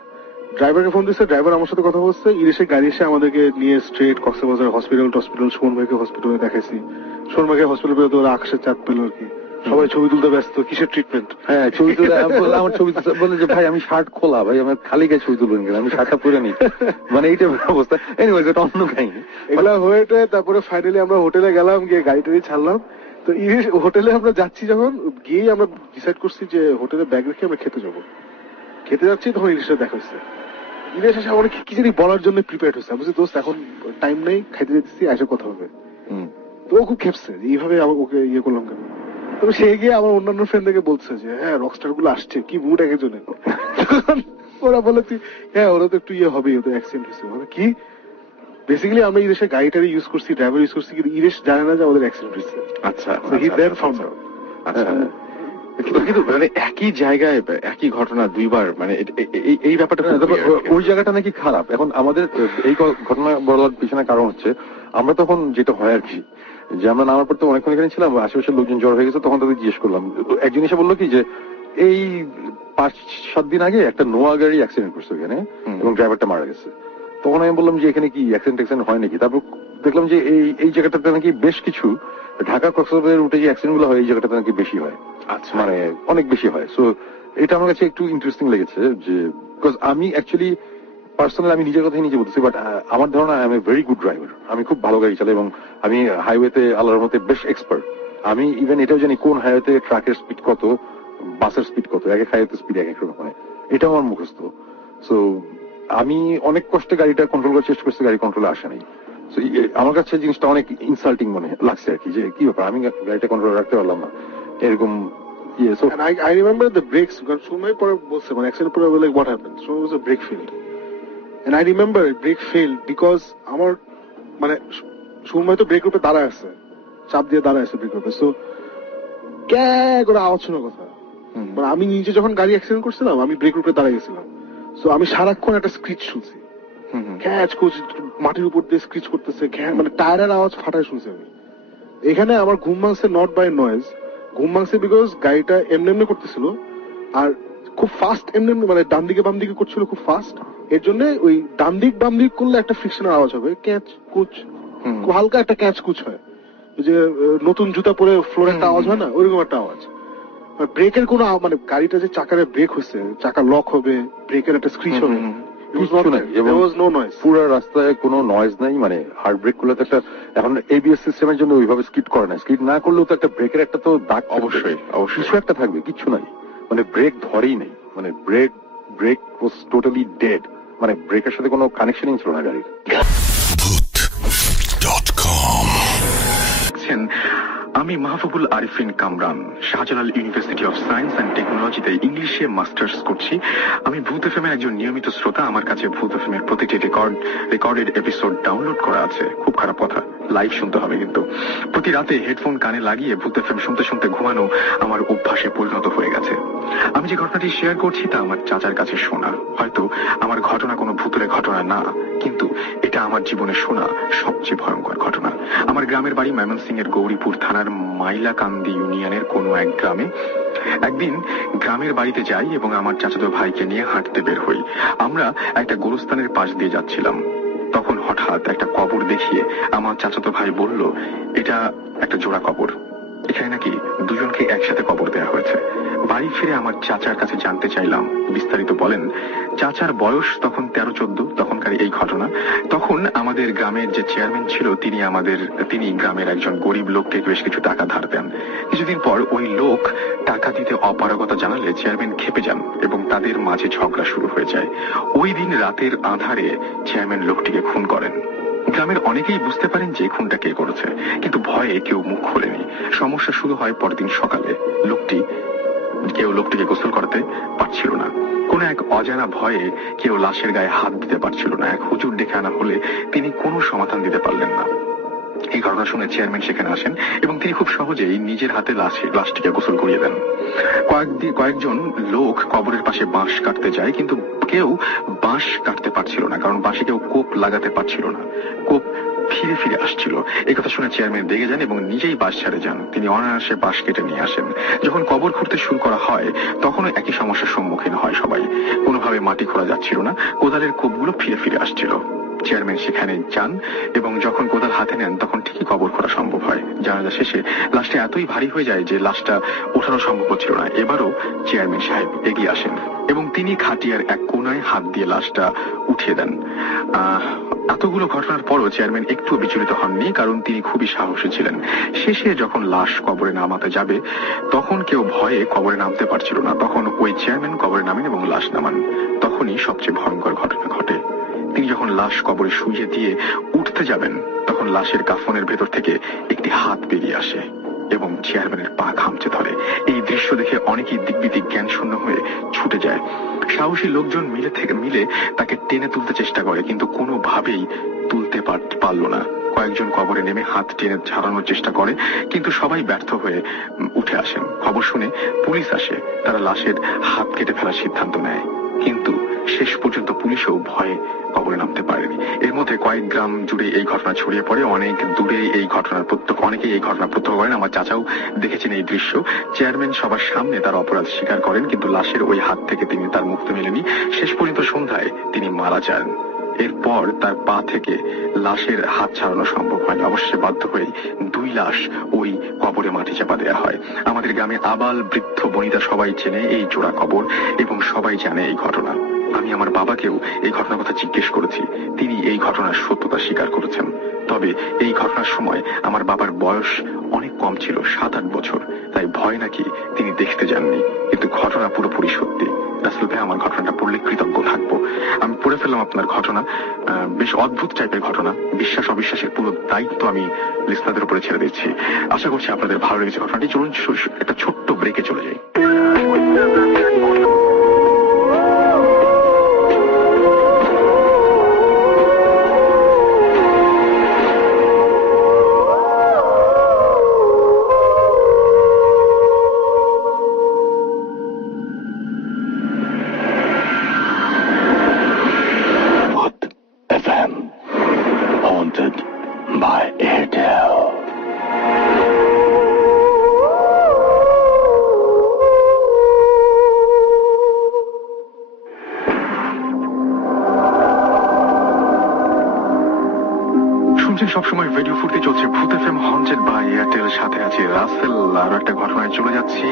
ড্রাইভারকে ফোন দিচ্ছে, ড্রাইভার আমার সাথে কথা বলছে। ইরেশের গাড়ি এসে আমাদেরকে নিয়ে স্ট্রেট কক্সবাজার হসপিটাল, সুমন ভাইকে হসপিটালে দেখাইছি। সুমন ভাইকে হসপিটাল পেয়ে তো ওরা আকাশের চাঁদ পেল আর কি, সবাই ছবি তুলতে ব্যস্ত, কিসের ট্রিটমেন্ট। হ্যাঁ ছবি তুলে আমার ছবি বলে যে ভাই আমি শার্ট খোলা, ভাই আমার খালি গায়ে ছবি তুলবেন কেন, আমি শার্টটা পরে নি, মানে এইটা অবস্থা। এনিওয়েজ এটা অন্য কাহিনী। এগুলা হয়ে তারপরে ফাইনালি আমরা হোটেলে গেলাম, গিয়ে গাড়িটাই ছাড়লাম। তো হোটেলে আমরা যাচ্ছি, যখন গিয়ে আমরা ডিসাইড করছি যে হোটেলে ব্যাগ রেখে আমরা খেতে যাবো। খেতে যাচ্ছি তখন ইলিশের দেখা হচ্ছে। ইলিশ এসে আমার কি জানি বলার জন্য প্রিপেয়ার হচ্ছে। আমি বলছি দোস্ত এখন টাইম নেই, খাইতে যেতেছি, আসে কথা হবে। তো ও খুব খেপছে এইভাবে ওকে ইয়ে করলাম কেন। তবে সে গিয়ে আমার অন্যান্য ফ্রেন্ডদেরকে বলছে যে হ্যাঁ রকস্টার গুলো আসছে, কি মুড এক জনের। ওরা বলে হ্যাঁ ওরা তো একটু ইয়ে হবেই, ওদের অ্যাক্সিডেন্ট হয়েছে। কি বেসিক্যালি আমরা ইরেশের গাড়িটারে ইউজ করছি, ড্রাইভার ইউজ করছি, কিন্তু ইরেশ জানে না যে আমাদের অ্যাক্সিডেন্ট হয়েছে। আচ্ছা, হি দেন ফাউন্ড আউট। আচ্ছা, কিন্তু মানে একই জায়গায় একই ঘটনা দুইবার, মানে এই ব্যাপারটা ওই জায়গাটা নাকি খারাপ। এখন আমাদের এই ঘটনা বলার পিছনে কারণ হচ্ছে আমরা তখন যেটা হয় আর কি, যে আমরা নামার পর তো অনেকক্ষণ এখানে ছিলাম, আশেপাশের লোকজন জ্বর হয়ে গেছে, তখন তাদের জিজ্ঞেস করলাম। একজন এসে বললো কি যে এই 5-7 দিন আগে একটা নোয়া গাড়ি অ্যাক্সিডেন্ট করছে এখানে এবং ড্রাইভারটা মারা গেছে। তখন আমি বললাম যে এখানে কি অ্যাক্সিডেন্ট হয় নাকি। তারপর দেখলাম যে এই জায়গাটাতে নাকি বেশ কিছু ঢাকা কক্সবাজারের রুটে যে অ্যাক্সিডেন্ট গুলো হয় এই জায়গাটাতে নাকি বেশি হয়। আচ্ছা, মানে অনেক বেশি হয়। সো এটা আমার কাছে একটু ইন্টারেস্টিং লেগেছে যে বিকজ আমি অ্যাকচুয়ালি পার্সোনালি আমি নিজের কথাই নিজে বলতেছি, বাট আমার ধারণা I M a very good driver. আমি খুব ভালো গাড়ি চালাই এবং আমি হাইওয়েতে আল্লাহর মতে বেশ এক্সপার্ট। আমি ইভেন এটাও জানি কোন হাইওয়েতে ট্রাকের স্পিড কত, বাসের স্পিড কত, এক এক হাইওয়েতে স্পিড এক এক রকম হয়, এটাও আমার মুখস্থ। সো আমি অনেক কষ্টে গাড়িটা কন্ট্রোল করার চেষ্টা করছি, গাড়ি কন্ট্রোলে আসে নাই। সো আমার কাছে জিনিসটা অনেক ইনসাল্টিং মনে লাগছে আর কি, যে কি ব্যাপার আমি গাড়িটা কন্ট্রোল রাখতে পারলাম না এরকম। So I remember the brakes, because Sumay pore bolche মানে accident pore like what happened. So it was a brake failed, and I remember brake failed because আমার মানে Sumay তো ব্রেক রূপে দাঁড়ায় আছে, চাপ দিয়ে দাঁড়ায় আছে ব্রেক রূপে। সো কে করে আওয়াজ শোনার কথা, মানে আমি নিজে যখন গাড়ি অ্যাক্সিডেন্ট করছিলাম আমি ব্রেক রূপে দাঁড়ায় গেছিলাম। সো আমি সারাক্ষণ একটা স্ক্রিচ শুনছি, ক্যাচ করছি, মাটির উপর দিয়ে স্ক্রিচ করতেছে, মানে টায়ারের আওয়াজ ফাটায় শুনছি আমি। এখানে আমার ঘুম ভাঙছে নট বাই নয়েজ, ঘুম ভাঙছে বিকজ গাড়িটা এমনি করতেছিল আর খুব ফাস্ট, এমনি মানে ডান দিকে বাম দিকে করছিল খুব ফাস্ট। এর জন্য ওই ডান দিক বাম দিক করলে একটা ফ্রিকশনের আওয়াজ হবে, ক্যাচ কুচ, খুব হালকা একটা ক্যাচ কুচ হয়, যে নতুন জুতা পরে ফ্লোরে একটা আওয়াজ হয় না, ওইরকম একটা আওয়াজ। ব্রেকের কোনো মানে গাড়িটা যে চাকারে ব্রেক হচ্ছে, চাকা লক হবে, ব্রেকের একটা স্ক্রিচ হবে, পুরো রাস্তায় কোনো নয়েজ নাই। মানে হার্ড ব্রেক গুলো তো একটা এখন এবিএস সিস্টেমের জন্য ওইভাবে স্কিড করে না, স্কিড না করলেও তো একটা ব্রেকের একটা তো দাগ অবশ্যই কিছু একটা থাকবে, কিচ্ছু নাই, মানে ব্রেক ধরেই নেই, মানে ব্রেক ওয়াজ টোটালি ডেড, মানে ব্রেকের সাথে কোনো কানেকশনই ছিল না গাড়ির। আমি Mahbubul Arifin Kamran, Shahjalal university of science and টেকনোলজিতে ইংলিশে মাস্টার্স করছি। আমি ভূত এফএমের একজন নিয়মিত শ্রোতা। আমার কাছে ভূত এফএমের প্রতিটি রেকর্ডেড এপিসোড ডাউনলোড করা আছে। খুব খারাপ কথা, লাইভ শুনতে হবে কিন্তু। প্রতি রাতে হেডফোন কানে লাগিয়ে ভূত এফএম শুনতে শুনতে ঘুমানো আমার অভ্যাসে পরিণত হয়ে গেছে। আমি যে ঘটনাটি শেয়ার করছি তা আমার চাচার কাছে শোনা। হয়তো আমার ঘটনা কোনো ভূতের ঘটনা না, কিন্তু এটা আমার জীবনে শোনা সবচেয়ে ভয়ঙ্কর ঘটনা। আমার গ্রামের বাড়ি ময়মনসিংহের গৌরীপুর থানার মাইলাকান্দি ইউনিয়নের কোনো এক গ্রামে। একদিন গ্রামের বাড়িতে যাই এবং আমার চাচাতো ভাইকে নিয়ে হাঁটতে বের হই। আমরা একটা গোরস্থানের পাশ দিয়ে যাচ্ছিলাম, তখন হঠাৎ একটা কবর দেখিয়ে আমার চাচাতো ভাই বলল, এটা একটা জোড়া কবর, এখানে নাকি দুজনকে একসাথে কবর দেওয়া হয়েছে। বাড়ি ফিরে আমার চাচার কাছে জানতে চাইলাম, বিস্তারিত বলেন। চাচার বয়স তখন 13-14, তখনকার এই ঘটনা। তখন আমাদের গ্রামের যে চেয়ারম্যান ছিল তিনি গ্রামের একজন গরিব লোককে বেশ কিছু টাকা ধার দেন। কিছুদিন পর ওই লোক টাকা দিতে অপারগতা জানালে চেয়ারম্যান ক্ষেপে যান এবং তাদের মাঝে ঝগড়া শুরু হয়ে যায়। ওই দিন রাতের আঁধারে চেয়ারম্যান লোকটিকে খুন করেন। গ্রামের অনেকেই বুঝতে পারেন যে খুনটা কে করেছে, কিন্তু ভয়ে কেউ মুখ খোলেনি। সমস্যা শুরু হয় পরদিন সকালে। কেউ লোকটিকে গোসল করতে পারছিল না। কোন এক অজানা ভয়ে কেউ লাশের গায়ে হাত দিতে পারছিল না। এক হুজুর ডেকে আনা হলে তিনি কোনো সমাধান দিতে পারলেন না। এই ঘটনা শুনে চেয়ারম্যান সেখানে আসেন এবং তিনি খুব সহজেই নিজের হাতে লাশটিকে গোসল করিয়ে দেন। কয়েকজন লোক কবরের পাশে বাঁশ কাটতে যায়, কিন্তু কেউ বাঁশ কাটতে পারছিল না, কারণ বাঁশে কেউ কোপ লাগাতে পারছিল না। কোপ ফিরে ফিরে আসছিল। এই কথা শুনে চেয়ারম্যান রেগে যান এবং নিজেই বাঁশ ছাড়ে যান। তিনি অনায়াসে বাঁশ কেটে নিয়ে আসেন। যখন কবর খুঁড়তে শুরু করা হয় তখনও একই সমস্যার সম্মুখীন হয় সবাই। কোনোভাবে মাটি খোঁড়া যাচ্ছিল না, কোদালের কোপগুলো ফিরে ফিরে আসছিল। চেয়ারম্যান সেখানে যান এবং যখন কোদাল হাতে নেন তখন ঠিকই কবর খোঁড়া সম্ভব হয়। জানাজা শেষে লাশটা এতই ভারী হয়ে যায় যে লাশটা ওঠানো সম্ভব হচ্ছিল না। এবারও চেয়ারম্যান সাহেব এগিয়ে আসেন এবং তিনি খাটিয়ার এক কোনায় হাত দিয়ে লাশটা উঠিয়ে দেন। এতগুলো ঘটনার পরও চেয়ারম্যান একটু বিচলিত হননি, কারণ তিনি খুবই সাহসী ছিলেন। শেষে যখন লাশ কবরে নামাতে যাবে তখন কেউ ভয়ে কবরে নামতে পারছিল না। তখন ওই চেয়ারম্যান কবরে নামেন এবং লাশ নামান। তখনই সবচেয়ে ভয়ঙ্কর ঘটনা ঘটে। তিনি যখন লাশ কবরে শুইয়ে দিয়ে উঠতে যাবেন তখন লাশের কাফনের ভেতর থেকে একটি হাত বেরিয়ে আসে এবং চেয়ারম্যানের পা খামচে ধরে। এই দৃশ্য দেখে অনেকেই দিগ্বিদিক জ্ঞান শূন্য হয়ে ছুটে যায়। সাহসী লোকজন মিলে তাকে টেনে তুলতে চেষ্টা করে, কিন্তু কোনোভাবেই তুলতে পারল না। কয়েকজন কবরে নেমে হাত টেনে ছাড়ানোর চেষ্টা করে, কিন্তু সবাই ব্যর্থ হয়ে উঠে আসেন। খবর শুনে পুলিশ আসে। তারা লাশের হাত কেটে ফেলার সিদ্ধান্ত নেয়, কিন্তু শেষ পর্যন্ত পুলিশও ভয়ে কবরে নামতে পারেনি। এর মধ্যে কয়েক গ্রাম জুড়ে এই ঘটনা ছড়িয়ে পড়ে। অনেক দূরে অনেকেই এই ঘটনা প্রত্যক্ষ করেন। আমার চাচাও দেখেছেন এই দৃশ্য। চেয়ারম্যান সবার সামনে তার অপরাধ স্বীকার করেন, কিন্তু লাশের ওই হাত থেকে তার মুক্তি মেলেনি। শেষ পর্যন্ত সন্ধ্যায় তিনি মারা যান। এরপর তার পা থেকে লাশের হাত ছাড়ানো সম্ভব হয়নি। অবশেষে বাধ্য হয়ে 2 লাশ ওই কবরে মাটি চাপা দেওয়া হয়। আমাদের গ্রামে আবাল বৃদ্ধ বনিতা সবাই চেনে এই জোড়া কবর এবং সবাই জানে এই ঘটনা। আমি আমার বাবাকেও এই ঘটনার কথা জিজ্ঞেস করেছি। তিনি এই ঘটনার সত্যতা স্বীকার করেছেন। তবে এই ঘটনার সময় আমার বাবার বয়স অনেক কম ছিল, 7-8 বছর। তাই ভয় নাকি তিনি দেখতে যাননি, কিন্তু ঘটনা পুরোপুরি সত্যি। রাসেল ভাই, আমার ঘটনাটা পড়লে কৃতজ্ঞ থাকবো। আমি পড়ে ফেললাম আপনার ঘটনা। বেশ অদ্ভুত টাইপের ঘটনা। বিশ্বাস অবিশ্বাসের পুরো দায়িত্ব আমি লিসনারদের উপরে ছেড়ে দিচ্ছি। আশা করছি আপনাদের ভালো লেগেছে ঘটনাটি। চলুন একটা ছোট্ট ব্রেকে চলে যাই। সবসময় রেডিও ফুর্তি চলছে ভূত এফএম হন্টেড বাই এয়ারটেল। সাথে আছে রাসেল। আর একটা ঘটনায় চলে যাচ্ছি।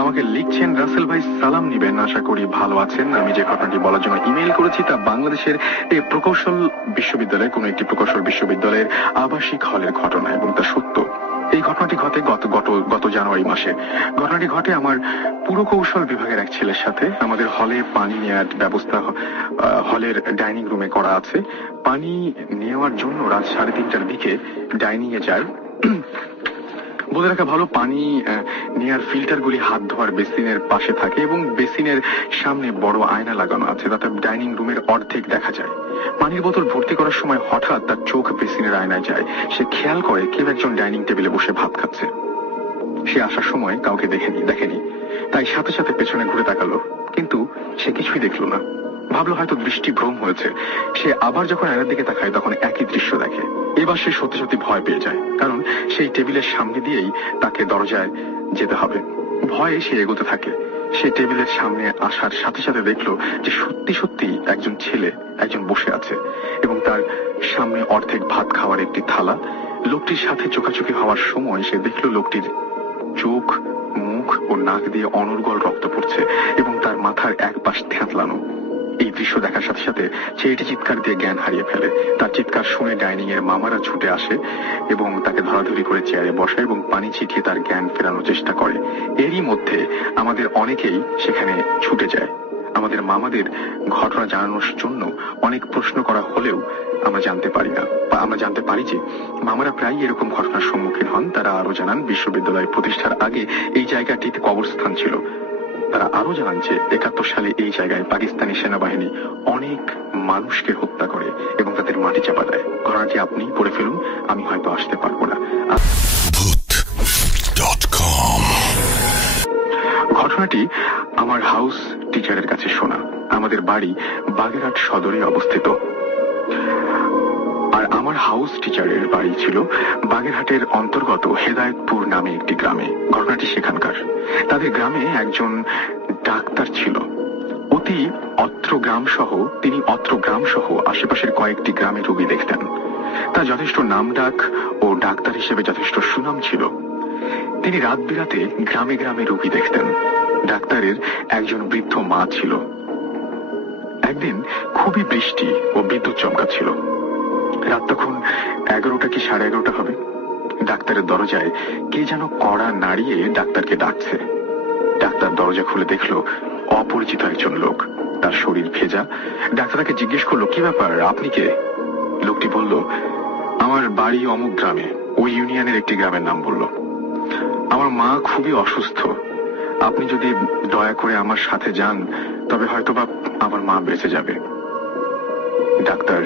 আমাকে লিখছেন, রাসেল ভাই সালাম নিবেন, আশা করি ভালো আছেন। আমি যে ঘটনাটি বলার জন্য ইমেল করেছি তা বাংলাদেশের এই প্রকৌশল বিশ্ববিদ্যালয়ের কোন একটি প্রকৌশল বিশ্ববিদ্যালয়ের আবাসিক হলের ঘটনা এবং তা সত্য। এই ঘটনাটি ঘটে গত জানুয়ারি মাসে। ঘটনাটি ঘটে আমার পুরকৌশল বিভাগের এক ছেলের সাথে। আমাদের হলে পানি নেওয়ার ব্যবস্থা হলের ডাইনিং রুমে করা আছে। পানি নেওয়ার জন্য রাত 3:30টার দিকে ডাইনিং এ যায়। বলে রাখা ভালো, পানি নেওয়ার ফিল্টারগুলি হাত ধোয়ার বেসিনের পাশে থাকে এবং বেসিনের সামনে বড় আয়না লাগানো আছে, তাতে ডাইনিং রুমের অর্ধেক দেখা যায়। পানির বোতল ভর্তি করার সময় হঠাৎ তার চোখ বেসিনের আয়নায় যায়। সে খেয়াল করে কেউ একজন ডাইনিং টেবিলে বসে ভাত খাচ্ছে। সে আসার সময় কাউকে দেখেনি, তাই সাথে সাথে পেছনে ঘুরে তাকালো, কিন্তু সে কিছুই দেখলো না। ভাবলো হয়তো দৃষ্টি ভ্রম হয়েছে। সে আবার যখন আয়নার দিকে তাকায় তখন একই দৃশ্য দেখে। এবার সে সত্যি সত্যি ভয় পেয়ে যায়, কারণ সেই টেবিলের সামনে দিয়েই তাকে দরজায় যেতে হবে। ভয়ে সে এগোতে থাকে। সে টেবিলের সামনে আসার সাথে সাথে দেখলো যে সত্যি সত্যি একজন বসে আছে এবং তার সামনে অর্ধেক ভাত খাওয়ার একটি থালা। লোকটির সাথে চোখাচোখি হওয়ার সময় সে দেখলো লোকটির চোখ, মুখ মুখ ও নাক দিয়ে অনর্গল রক্ত পড়ছে এবং তার মাথার এক পাশ থ্যাতলানো। এই দৃশ্য দেখার সাথে সাথে ছেলেটি চিৎকার দিয়ে জ্ঞান হারিয়ে ফেলে। তার চিৎকার শুনে ডাইনিং এর মামারা ছুটে আসে এবং তাকে ধরাধরি করে চেয়ারে বসায় এবং পানি ছিটিয়ে তার জ্ঞান ফেরানোর চেষ্টা করে। এরই মধ্যে আমাদের অনেকেই সেখানে ছুটে যায়। আমাদের মামাদের ঘটনা জানানোর জন্য অনেক প্রশ্ন করা হলেও আমরা জানতে পারি না, বা আমরা জানতে পারি যে মামারা প্রায় এরকম ঘটনার সম্মুখীন হন। তারা আরো জানান, বিশ্ববিদ্যালয় প্রতিষ্ঠার আগে এই জায়গাটিতে কবরস্থান ছিল। তারা আরো জানান যে 71 সালে এই জায়গায় পাকিস্তানি সেনাবাহিনী অনেক মানুষকে হত্যা করে এবং তাদের মাটি চাপা দেয়। ঘটনাটি আপনি পড়ে ফেলুন, আমি হয়তো আসতে পারবো না। ঘটনাটি আমার হাউস টিচারের কাছে শোনা। আমাদের বাড়ি বাগেরহাট সদরে অবস্থিত, আর আমার হাউস টিচারের বাড়ি ছিল বাগেরহাটের অন্তর্গত হেদায়েতপুর নামে একটি গ্রামে। ঘটনাটি সেখানকার। তাদের গ্রামে একজন ডাক্তার ছিল। তিনি অত্র গ্রাম সহ আশেপাশের কয়েকটি গ্রামে রোগী দেখতেন। তার যথেষ্ট নামডাক ও ডাক্তার হিসেবে যথেষ্ট সুনাম ছিল। তিনি রাত বিরাতে গ্রামে গ্রামে রোগী দেখতেন। ডাক্তারের একজন বৃদ্ধ মা ছিল। একদিন খুবই বৃষ্টি ও বিদ্যুৎ চমকাচ্ছিল। রাত তখন 11টা কি 11:30 হবে। ডাক্তারের দরজায় কে যেন কড়া নাড়িয়ে ডাক্তারকে ডাকছে। ডাক্তার দরজা খুলে দেখলো অপরিচিত একজন লোক। তার শরীর ভেজা। ডাক্তার তাকে জিজ্ঞেস করলো, কি ব্যাপার, আপনি কে? লোকটি বলল, আমার বাড়ি অমুক গ্রামে। ওই ইউনিয়নের একটি গ্রামের নাম বলল। আমার মা খুবই অসুস্থ। আপনি যদি দয়া করে আমার সাথে যান তবে হয়তোবা আমার মা বেঁচে যাবে। ডাক্তার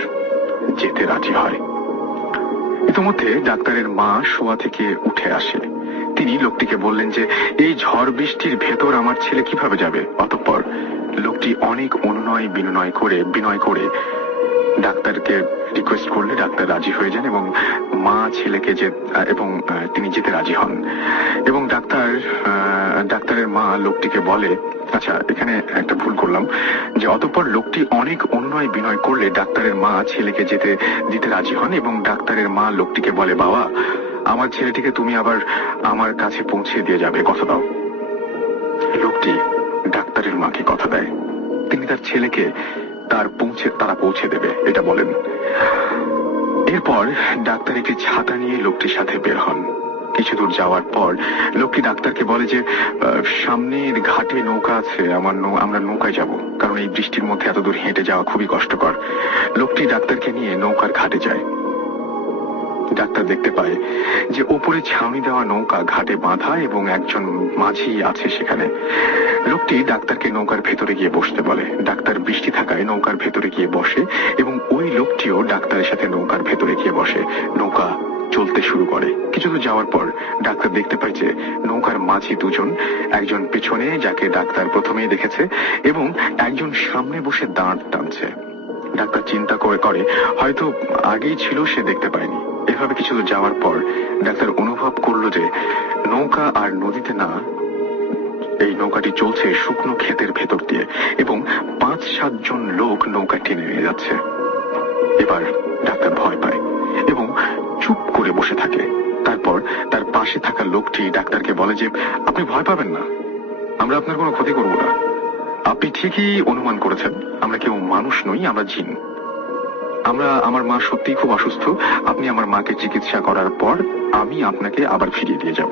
যেতে রাজি হয়। ইতিমধ্যে ডাক্তারের মা শোয়া থেকে উঠে আসে। তিনি লোকটিকে বললেন যে এই ঝড় বৃষ্টির ভেতর আমার ছেলে কিভাবে যাবে। অতঃপর লোকটি অনেক বিনয় করে ডাক্তারকে রিকোয়েস্ট করলে ডাক্তার রাজি হয়ে যান এবং মা ছেলেকে তিনি যেতে রাজি হন। এবং ডাক্তারের মা লোকটিকে বলে, আচ্ছা এখানে একটা ভুল করলাম, যে অতঃপর লোকটি অনেক বিনয় করলে ডাক্তারের মা ছেলেকে দিতে রাজি হন এবং ডাক্তারের মা লোকটিকে বলে, বাবা আমার ছেলেটিকে তুমি আবার আমার কাছে পৌঁছে দিয়ে যাবে, কথা দাও। লোকটি ডাক্তারের মাকে কথা দেয় তিনি তার ছেলেকে তারা পৌঁছে দেবে, এটা বলেন। এরপর ডাক্তার একটি ছাতা নিয়ে লোকটির সাথে বের হন। কিছু দূর যাওয়ার পর লোকটি ডাক্তারকে বলে যে সামনের ঘাটে নৌকা আছে, আমরা নৌকায় যাব, কারণ এই বৃষ্টির মধ্যে এত দূর হেঁটে যাওয়া খুবই কষ্টকর। লোকটি ডাক্তারকে নিয়ে নৌকার ঘাটে যায়। ডাক্তার দেখতে পায় যে উপরে ছাউনি দেওয়া নৌকা ঘাটে বাঁধা এবং একজন মাঝি আছে সেখানে। লোকটি ডাক্তারকে নৌকার ভেতরে গিয়ে বসতে বলে। ডাক্তার বৃষ্টি থাকায় নৌকার ভেতরে গিয়ে বসে এবং ওই লোকটিও ডাক্তারের সাথে নৌকার ভেতরে গিয়ে বসে। নৌকা চলতে শুরু করে। কিছু দূর যাওয়ার পর ডাক্তার দেখতে পায় যে নৌকার মাঝি দুজন, একজন পেছনে যাকে ডাক্তার প্রথমেই দেখেছে এবং একজন সামনে বসে দাঁড় টানছে। ডাক্তার চিন্তা করে হয়তো আগেই ছিল, সে দেখতে পায়নি। এভাবে কিছু দূর যাওয়ার পর ডাক্তার অনুভব করলো যে নৌকা আর নদীতে না, এই নৌকাটি চলছে শুকনো ক্ষেতের ভেতর দিয়ে এবং 5-7 জন লোক নৌকা টেনে নিয়ে যাচ্ছে। এবার ডাক্তার ভয় পায় এবং চুপ করে বসে থাকে। তারপর তার পাশে থাকা লোকটি ডাক্তারকে বলে যে আপনি ভয় পাবেন না, আমরা আপনার কোনো ক্ষতি করব না। আপনি ঠিকই অনুমান করেছেন, আমরা কেউ মানুষ নই, আমরা জিন। আমার মা সত্যিই খুব অসুস্থ। আপনি আমার মাকে চিকিৎসা করার পর আমি আপনাকে আবার ফিরিয়ে দিয়ে যাব।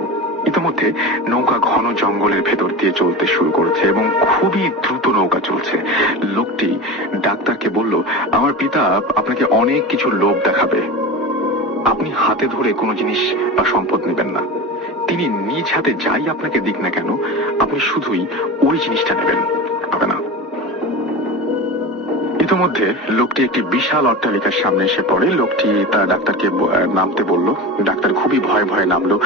ইতিমধ্যে নৌকা ঘন জঙ্গলের ভেতর দিয়ে চলতে শুরু করেছে এবং খুবই দ্রুত নৌকা চলছে। লোকটি ডাক্তারকে বলল, আমার পিতা আপনাকে অনেক কিছু লোভ দেখাবে, আপনি হাতে ধরে কোনো জিনিস বা সম্পদ নেবেন না। তিনি নিজ হাতে যাই আপনাকে দিক না কেন, আপনি শুধুই ওই জিনিসটা নেবেন, হবে না। ইতিমধ্যে লোকটি একটি বিশাল অট্টালিকার সামনে এসে পড়ে। লোকটি তার ডাক্তারকে নামতে বলল। ডাক্তার খুবই ভয়ে নামলো।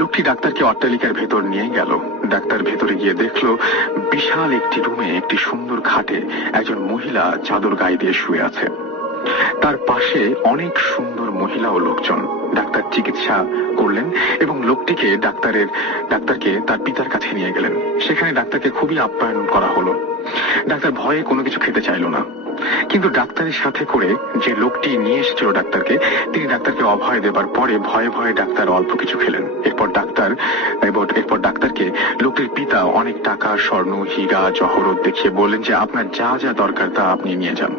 লোকটি ডাক্তারকে অট্টালিকার ভেতর নিয়ে গেল। ডাক্তার ভেতরে গিয়ে দেখলো বিশাল একটি রুমে একটি সুন্দর খাটে একজন মহিলা চাদর গায়ে দিয়ে শুয়ে আছে। তার পাশে অনেক সুন্দর মহিলা ও লোকজন। ডাক্তার চিকিৎসা করলেন এবং লোকটিকে ডাক্তারকে তার পিতার কাছে নিয়ে গেলেন। সেখানে ডাক্তারকে খুবই আপ্যায়ন করা হলো। ডাক্তার ভয়ে কোনো কিছু খেতে চাইল না। কিন্তু ডাক্তারের সাথে করে যে লোকটি নিয়ে এসেছিল ডাক্তারকে, তিনি ডাক্তারকে অভয় দেবার পরে ভয়ে ভয়ে ডাক্তার অল্প কিছু খেলেন। এরপর ডাক্তারকে লোকটির পিতা অনেক টাকা, স্বর্ণ, হীরা, জহরত দেখিয়ে বললেন যে আপনার যা যা দরকার তা আপনি নিয়ে যান।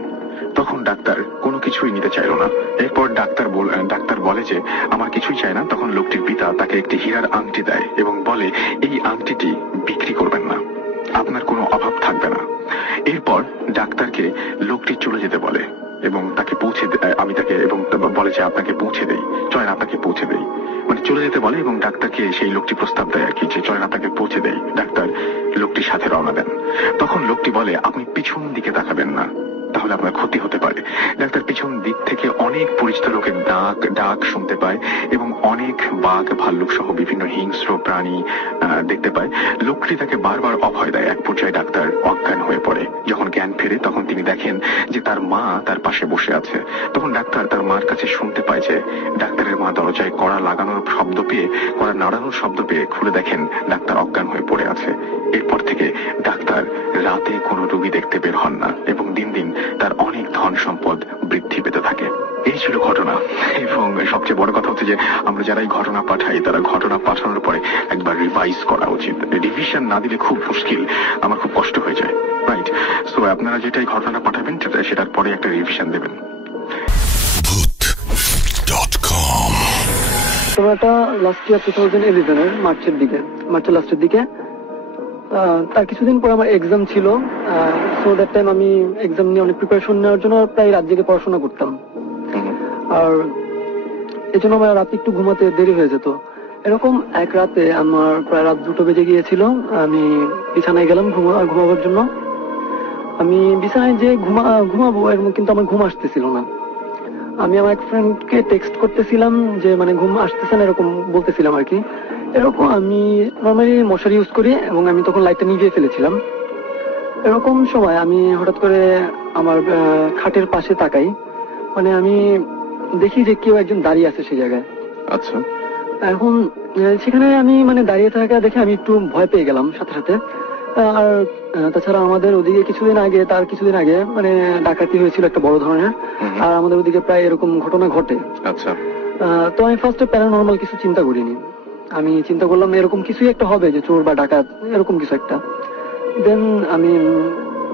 তখন ডাক্তার কোনো কিছুই নিতে চাইল না। এরপর ডাক্তার বলে যে আমার কিছুই চাই না। তখন লোকটির পিতা তাকে একটি হীরার আংটি দেয় এবং বলে এই আংটিটি বিক্রি করবেন না, আপনার কোনো অভাব থাকবে না। এরপর ডাক্তারকে লোকটি চলে যেতে বলে এবং তাকে বলে যে আপনাকে পৌঁছে দেই, চলেন আপনাকে পৌঁছে দেই, মানে চলে যেতে বলে এবং ডাক্তারকে সেই লোকটি প্রস্তাব দেয় আর কি, যে চলেন আপনাকে পৌঁছে দেই। ডাক্তার লোকটির সাথে রওনা দেন। তখন লোকটি বলে আপনি পিছন দিকে তাকাবেন না, তাহলে আপনার ক্ষতি হতে পারে। ডাক্তার পিছন দিক থেকে অনেক পরিচিত লোকের ডাক শুনতে পায় এবং অনেক বাঘ, ভাল্লুক সহ বিভিন্ন হিংস্র প্রাণী দেখতে পায়। লোকটি তাকে বারবার অভয় দেয়। এক পর্যায়ে ডাক্তার অজ্ঞান হয়ে পড়ে। যখন জ্ঞান ফেরে তখন তিনি দেখেন যে তার মা তার পাশে বসে আছে। তখন ডাক্তার তার মার কাছে শুনতে পায় যে ডাক্তারের মা দরজায় কড়া নাড়ানোর শব্দ পেয়ে খুলে দেখেন ডাক্তার অজ্ঞান হয়ে পড়ে আছে। এরপর থেকে ডাক্তার রাতে কোনো রোগী দেখতে বের হন না এবং দিন দিন তার অনেক ধন সম্পদ বৃদ্ধি পেতে থাকে। এই ছিল ঘটনা। এবং সবচেয়ে বড় কথা হচ্ছে যে আমরা যারা এই ঘটনা পাঠাই তারা ঘটনা পাঠানোর পরে একবার রিভাইজ করা উচিত। রিভিশন না দিলে খুব মুশকিল, আমার খুব কষ্ট হয়ে যায়। রাইট? সো আপনারা যেটাই ঘটনা পাঠাবেন সেটার পরে একটা রিভিশন দেবেন। ঘটনাটা লাস্ট ইয়ার 2011 মার্চের লাস্টের দিকে। তার কিছুদিন পর আমার এক্সাম ছিল। সো দ্যাট টাইম আমি এক্সাম নিয়ে অনেক প্রিপারেশন নেওয়ার জন্য প্রায় রাত জেগে পড়াশোনা করতাম। আর এই জন্য আমার রাতে একটু ঘুমাতে দেরি হয়ে যেত। এরকম এক রাতে আমার প্রায় রাত 2টো বেজে গিয়েছিল। আমি বিছানায় গেলাম ঘুমাবার জন্য। আমি বিছানায় যে ঘুমাবো কিন্তু আমার ঘুম আসতেছিল না। আমি আমার এক ফ্রেন্ডকে টেক্সট করতেছিলাম যে মানে ঘুম আসতেছে না, এরকম বলতেছিলাম আর কি। এরকম আমি নর্মালি মশারি ইউজ করি এবং আমি তখন লাইটটা নিভিয়ে ফেলেছিলাম। এরকম সময় আমি হঠাৎ করে আমার খাটের পাশে তাকাই, মানে আমি দেখি যে কেউ একজন দাঁড়িয়ে আছে সেই জায়গায়। আচ্ছা। এখন সেখানে আমি মানে দাঁড়িয়ে থাকা দেখে আমি একটু ভয় পেয়ে গেলাম সাথে সাথে। আর তাছাড়া আমাদের ওদিকে তার কিছুদিন আগে মানে ডাকাতি হয়েছিল একটা বড় ধরনের। আর আমাদের ওদিকে প্রায় এরকম ঘটনা ঘটে। আচ্ছা। তো আমি ফার্স্টে প্যারানর্মাল কিছু চিন্তা করিনি। আমি চিন্তা করলাম এরকম কিছুই একটা হবে, যে চোর বা ডাকাত এরকম কিছু একটা। দেন আমি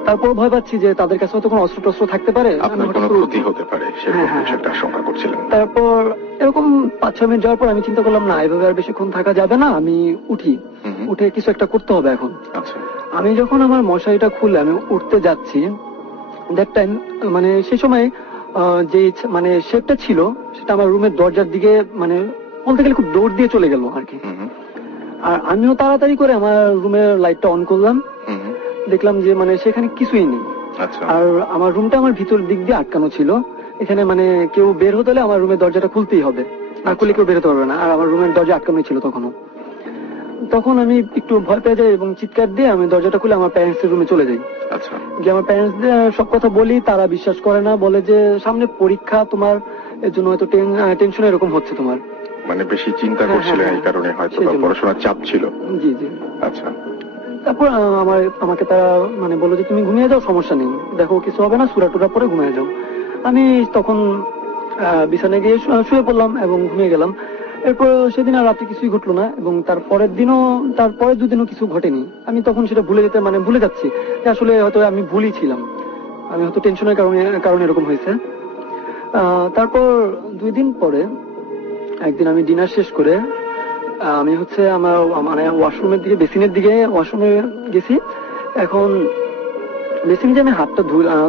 তারপর ভয় পাচ্ছি যে তাদের কাছে হয়তো কোনো অস্ত্র টস্ত্র থাকতে পারে, আপনার কোনো ক্ষতি হতে পারে সেরকম কিছু একটা আশঙ্কা করছিলেন। তারপর এরকম 5-6 মিনিট যাওয়ার পর আমি চিন্তা করলাম না, এভাবে আর বেশিক্ষণ থাকা যাবে না, আমি উঠে কিছু একটা করতে হবে এখন। আচ্ছা। আমি যখন আমার মশারিটা খুলে আমি উঠতে যাচ্ছি, দ্যাট টাইম মানে সেই সময় যে মানে শেপটা ছিল সেটা আমার রুমের দরজার দিকে মানে বলতে গেলে খুব দৌড় দিয়ে চলে গেল আর কি। আর আমিও তাড়াতাড়ি করে আমার রুমের লাইটটা অন করলাম। দেখলাম যে মানে সেখানে কিছুই নেই। আর আমার রুমটা আমার ভিতর দিক দিয়ে আটকানো ছিল। এখানে মানে কেউ বের হতে হলে আমার রুমের দরজাটা খুলতেই হবে, না খুলে কেউ বের হতে পারবে না। আর আমার রুমের দরজা আটকানোই ছিল তখন আমি একটু ভয় পেয়ে যাই এবং চিৎকার দিয়ে আমি দরজাটা খুলে আমার প্যারেন্টস এর রুমে চলে যাই। আচ্ছা। গিয়ে আমার প্যারেন্টস সব কথা বলি, তারা বিশ্বাস করে না, বলে যে সামনে পরীক্ষা তোমার, এর জন্য হয়তো টেনশন এরকম হচ্ছে তোমার, মানে বেশি চিন্তা করছিলেন এই কারণে, হয়তো পড়াশোনার চাপ ছিল। জি। আচ্ছা। তারপর আমাকে তারা মানে বললো যে তুমি ঘুমিয়ে যাও, সমস্যা নেই, দেখো কিছু হবে না, সূরা টুরা পরে ঘুমিয়ে যাও। আমি তখন বিছানায় গিয়ে শুয়ে পড়লাম এবং ঘুমিয়ে গেলাম। এরপর সেদিন আর রাতে কিছুই ঘটলো না এবং তারপরের 2 দিনও কিছু ঘটেনি। আমি তখন সেটা ভুলে যাচ্ছি যে আসলে হয়তো আমি ভুলই ছিলাম, আমি হয়তো টেনশনের কারণে এরকম হয়েছে। তারপর 2 দিন পরে একদিন আমি ডিনার শেষ করে আমি আমার মানে বেসিনের দিকে ওয়াশরুমে গেছি। এখন বেসিনে যে আমি হাতটা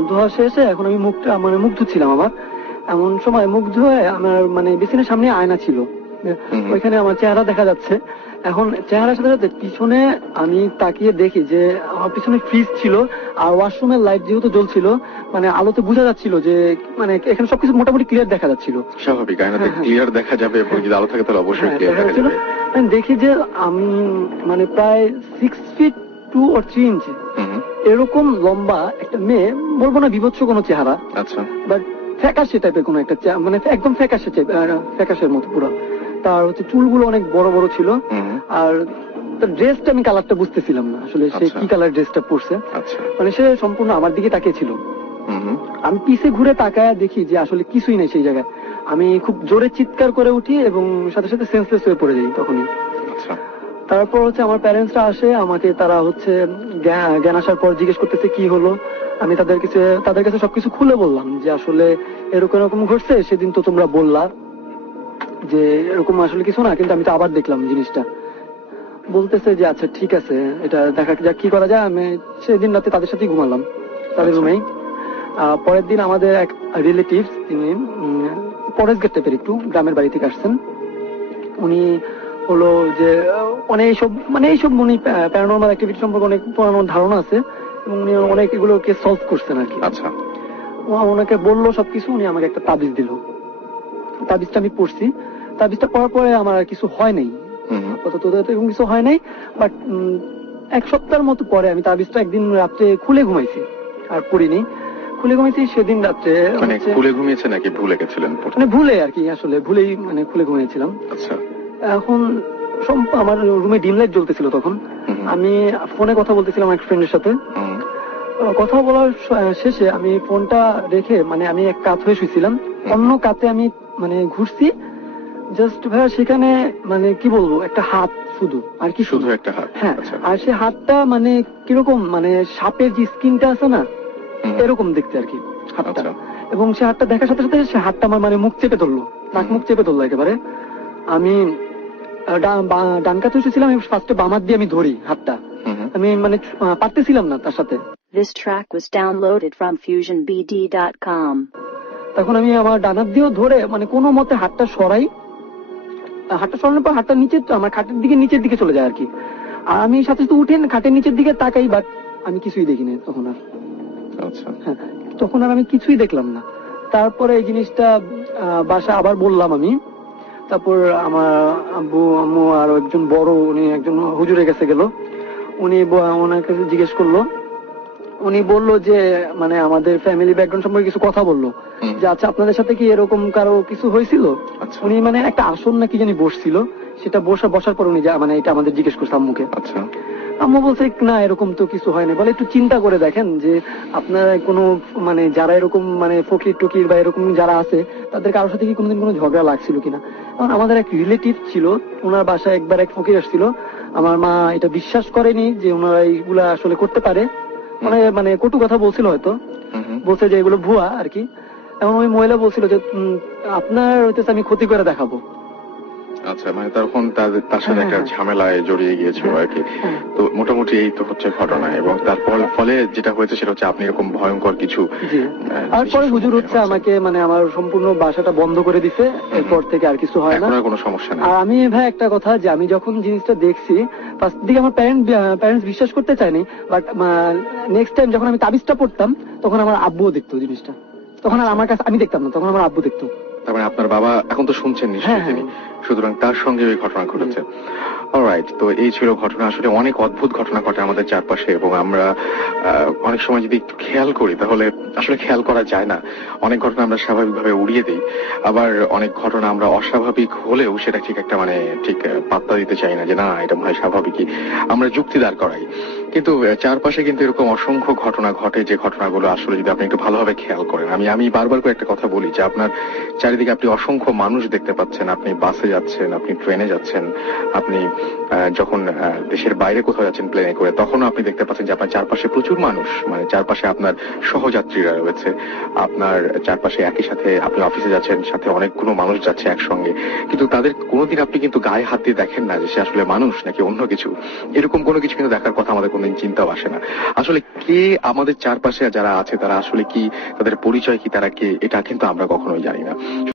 ধোয়া শেষে এখন আমি মুখ ধুচ্ছিলাম। আমার এমন সময় মুখ ধুয়ে আমার মানে বেসিনের সামনে আয়না ছিল, ওইখানে আমার চেহারা দেখা যাচ্ছে। এখন চেহারার সাথে সাথে পিছনে আমি তাকিয়ে দেখি যে আমার পিছনে ফ্রিজ ছিল আর ওয়াশরুমের লাইট যেহেতু জ্বলছিল, মানে আলোতে বোঝা যাচ্ছিল যে মানে এখানে সবকিছু মোটামুটি ক্লিয়ার দেখা যাচ্ছিল। স্বাভাবিক, আয়নাতে ক্লিয়ার দেখা যাবে এবং যদি আলো থাকে তাহলে অবশ্যই ক্লিয়ার দেখা যাবে। আমি দেখি যে আমি মানে প্রায় 6 ফিট 2 or 3 ইঞ্চি এরকম লম্বা একটা মেয়ে, বলবো না বিভৎস কোনো চেহারা, আচ্ছা, বাট ফ্যাকাশে টাইপের কোনো একটা, মানে একদম ফ্যাকাশের মতো পুরো। তার চুলগুলো অনেক বড় বড় ছিল। আর তার ড্রেসটা আমি কালারটা বুঝতেছিলাম না আসলে সে কি কালার ড্রেসটা পরছে। মানে সে সম্পূর্ণ আমার দিকে তাকিয়ে ছিল। আমি পিছে ঘুরে তাকায় দেখি যে আসলে কিছুই নেই সেই জায়গায়। আমি খুব জোরে চিৎকার করে উঠি এবং সাথে সাথে সেন্সলেস হয়ে পড়ে যাই তখনই। আচ্ছা। তারপর হচ্ছে আমার প্যারেন্টসরা আসে, আমাকে তারা হচ্ছে জ্ঞান আসার পর জিজ্ঞেস করতেছে কি হলো। আমি তাদের কাছে সবকিছু খুলে বললাম যে আসলে এরকম এরকম ঘটছে, সেদিন তো তোমরা বললা যে এরকম আসলে কিছু না, কিন্তু আমি তো আবার দেখলাম জিনিসটা। বলতেছে যে আচ্ছা ঠিক আছে, এটা দেখা যাক কি করা যায়। আমি সেদিন রাতে তাদের সাথেই ঘুমালাম, তাদের রুমেই। পরের দিন আমাদের এক রিলেটিভ, তিনি পরেশ গেট টাইপের একটু গ্রামের বাড়ি থেকে আসছেন। উনি হলো যে অনেক এইসব উনি প্যারানর্মাল অ্যাক্টিভিটি সম্পর্কে অনেক পুরানো ধারণা আছে এবং উনি অনেক এগুলোকে সলভ করছেন আর কি। আচ্ছা। ওনাকে বললো সবকিছু, উনি আমাকে একটা তাবিজ দিল। তাবিজটা আমি পড়ছি। তাবিজটা পড়ার পরে আমার আর কিছু হয় নাই, এরকম কিছু হয় নাই। বাট এক সপ্তাহের মতো পরে আমি তাবিজটা একদিন রাত্রে খুলে ঘুমাইছি, আর পড়িনি। খুলে ঘুমাইছি সেদিন রাত্রে। মানে খুলে ঘুমিয়েছে নাকি ভুলে গেছিলেন? মানে ভুলে আর কি, আসলে ভুলেই মানে খুলে ঘুমিয়েছিলাম। আচ্ছা। এখন আমার রুমে ডিম লাইট জ্বলতেছিল তখন। আমি ফোনে কথা বলতেছিলাম এক ফ্রেন্ডের সাথে। কথা বলার শেষে আমি ফোনটা রেখে মানে আমি এক কাত হয়ে শুয়েছিলাম, অন্য কাতে আমি মানে ঘুরছি। জাস্ট ভাইয়া সেখানে মানে কি বলবো, একটা হাত শুধু, আর কি শুধু একটা হাত? হ্যাঁ। আর সে হাতটা মানে কিরকম, মানে সাপের যে স্কিনটা আছে না, এরকম দেখতে আর কি হাতটা। এবং সে হাতটা দেখার সাথে সাথে সে হাতটা আমার মানে মুখ চেপে ধরলো, নাক মুখ চেপে ধরলো একেবারে। আমি ডান কাতে শুয়েছিলাম, ফার্স্টে বাম হাত দিয়ে আমি ধরি হাতটা। আমি মানে পারতেছিলাম না তার সাথে। This track was downloaded from FusionBD.com. তখন আমি আমার ডান হাত দিয়েও ধরে মানে কোনো মতে হাতটা সরাই। হাতটা সরানোর পর হাতটা নিচে, আমার খাটের দিকে নিচের দিকে চলে যায় আর কি। আর আমি সাথে সাথে উঠে খাটের নিচের দিকে তাকাই, বাট আমি কিছুই দেখিনি তখন আর। হ্যাঁ, তখন আর আমি কিছুই দেখলাম না। তারপরে এই জিনিসটা বাসা আবার বললাম আমি। তারপর আমার আব্বু আম্মু আর একজন বড়, উনি একজন হুজুরের কাছে গেল। উনি ওনার কাছে জিজ্ঞেস করলো। উনি বললো যে মানে আমাদের ফ্যামিলি ব্যাকগ্রাউন্ড সম্পর্কে কিছু কথা বললো, যে আচ্ছা আপনাদের সাথে কি এরকম কারো কিছু হয়েছিল। উনি মানে একটা আসন নাকি জানি বসছিল, সেটা বসার পর উনি মানে এটা আমাদের জিজ্ঞেস করছে আম্মুকে। আম্মু বলছে না এরকম তো কিছু হয়নি। বলে একটু চিন্তা করে দেখেন যে আপনারা কোনো মানে যারা এরকম মানে ফকির টকির বা এরকম যারা আছে, তাদের কারোর সাথে কি কোনোদিন কোনো ঝগড়া লাগছিল কিনা। কারণ আমাদের এক রিলেটিভ ছিল, ওনার বাসায় একবার এক ফকির আসছিল। আমার মা এটা বিশ্বাস করেনি যে ওনারা এইগুলা আসলে করতে পারে, মানে কটু কথা বলছিল হয়তো, বলছে যে এগুলো ভুয়া আর কি। এখন ওই মহিলা বলছিল যে আপনার হচ্ছে আমি ক্ষতি করে দেখাবো। আচ্ছা, মানে তখন তার সাথে একটা ঝামেলায় জড়িয়ে গিয়েছিল আর কি। তো মোটামুটি এই তো হচ্ছে ঘটনা, এবং তারপর ফলে যেটা হয়েছে সেটা হচ্ছে আপনি এরকম ভয়ঙ্কর কিছু। আর পরে হুজুর হচ্ছে আমাকে মানে আমার সম্পূর্ণ বাসাটা বন্ধ করে দিছে, এরপর থেকে আর কিছু হয় না, কোনো সমস্যা নেই। আর আমি ভাই একটা কথা, যে আমি যখন জিনিসটা দেখছি ফার্স্ট দিকে আমার প্যারেন্টস বিশ্বাস করতে চায়নি, বাট নেক্সট টাইম যখন আমি তাবিজটা পড়তাম তখন আমার আব্বুও দেখতো জিনিসটা। তখন আর আমার কাছে আমি দেখতাম না, তখন আমার আব্বু দেখতো। তার মানে আপনার বাবা এখন তো শুনছেন নিশ্চয়ই তিনি, সুতরাং তার সঙ্গে ওই ঘটনা ঘটেছে। অলরাইট, তো এই ছিল ঘটনা। আসলে অনেক অদ্ভুত ঘটনা ঘটে আমাদের চারপাশে, এবং আমরা অনেক সময় যদি একটু খেয়াল করি তাহলে আসলে খেয়াল করা যায় না। অনেক ঘটনা আমরা স্বাভাবিকভাবে উড়িয়ে দিই, আবার অনেক ঘটনা আমরা অস্বাভাবিক হলেও সেটা ঠিক একটা মানে ঠিক পাত্তা দিতে চাই না, যে না এটা মনে হয় স্বাভাবিকই, আমরা যুক্তি দাঁড় করাই। কিন্তু চারপাশে কিন্তু এরকম অসংখ্য ঘটনা ঘটে, যে ঘটনাগুলো আসলে যদি আপনি একটু ভালোভাবে খেয়াল করেন, আমি বারবার করে একটা কথা বলি যে আপনার চারিদিকে আপনি অসংখ্য মানুষ দেখতে পাচ্ছেন। আপনি বাসে যাচ্ছেন, আপনি ট্রেনে যাচ্ছেন, আপনি যখন দেশের বাইরে কোথাও যাচ্ছেন প্লেনে করে, তখনও আপনি দেখতে পাচ্ছেন যে আপনার চারপাশে প্রচুর মানুষ, মানে চারপাশে আপনার সহযাত্রীরা রয়েছে, আপনার চারপাশে একই সাথে আপনি অফিসে যাচ্ছেন, সাথে অনেকগুলো মানুষ যাচ্ছে একসঙ্গে, কিন্তু তাদের কোনোদিন আপনি কিন্তু গায়ে হাত দিয়ে দেখেন না যে সে আসলে মানুষ নাকি অন্য কিছু। এরকম কোনো কিছু কিন্তু দেখার কথা আমাদের কোনোদিন চিন্তাও আসে না। আসলে কে আমাদের চারপাশে যারা আছে তারা আসলে কি, তাদের পরিচয় কি, তারা কে, এটা কিন্তু আমরা কখনোই জানি না।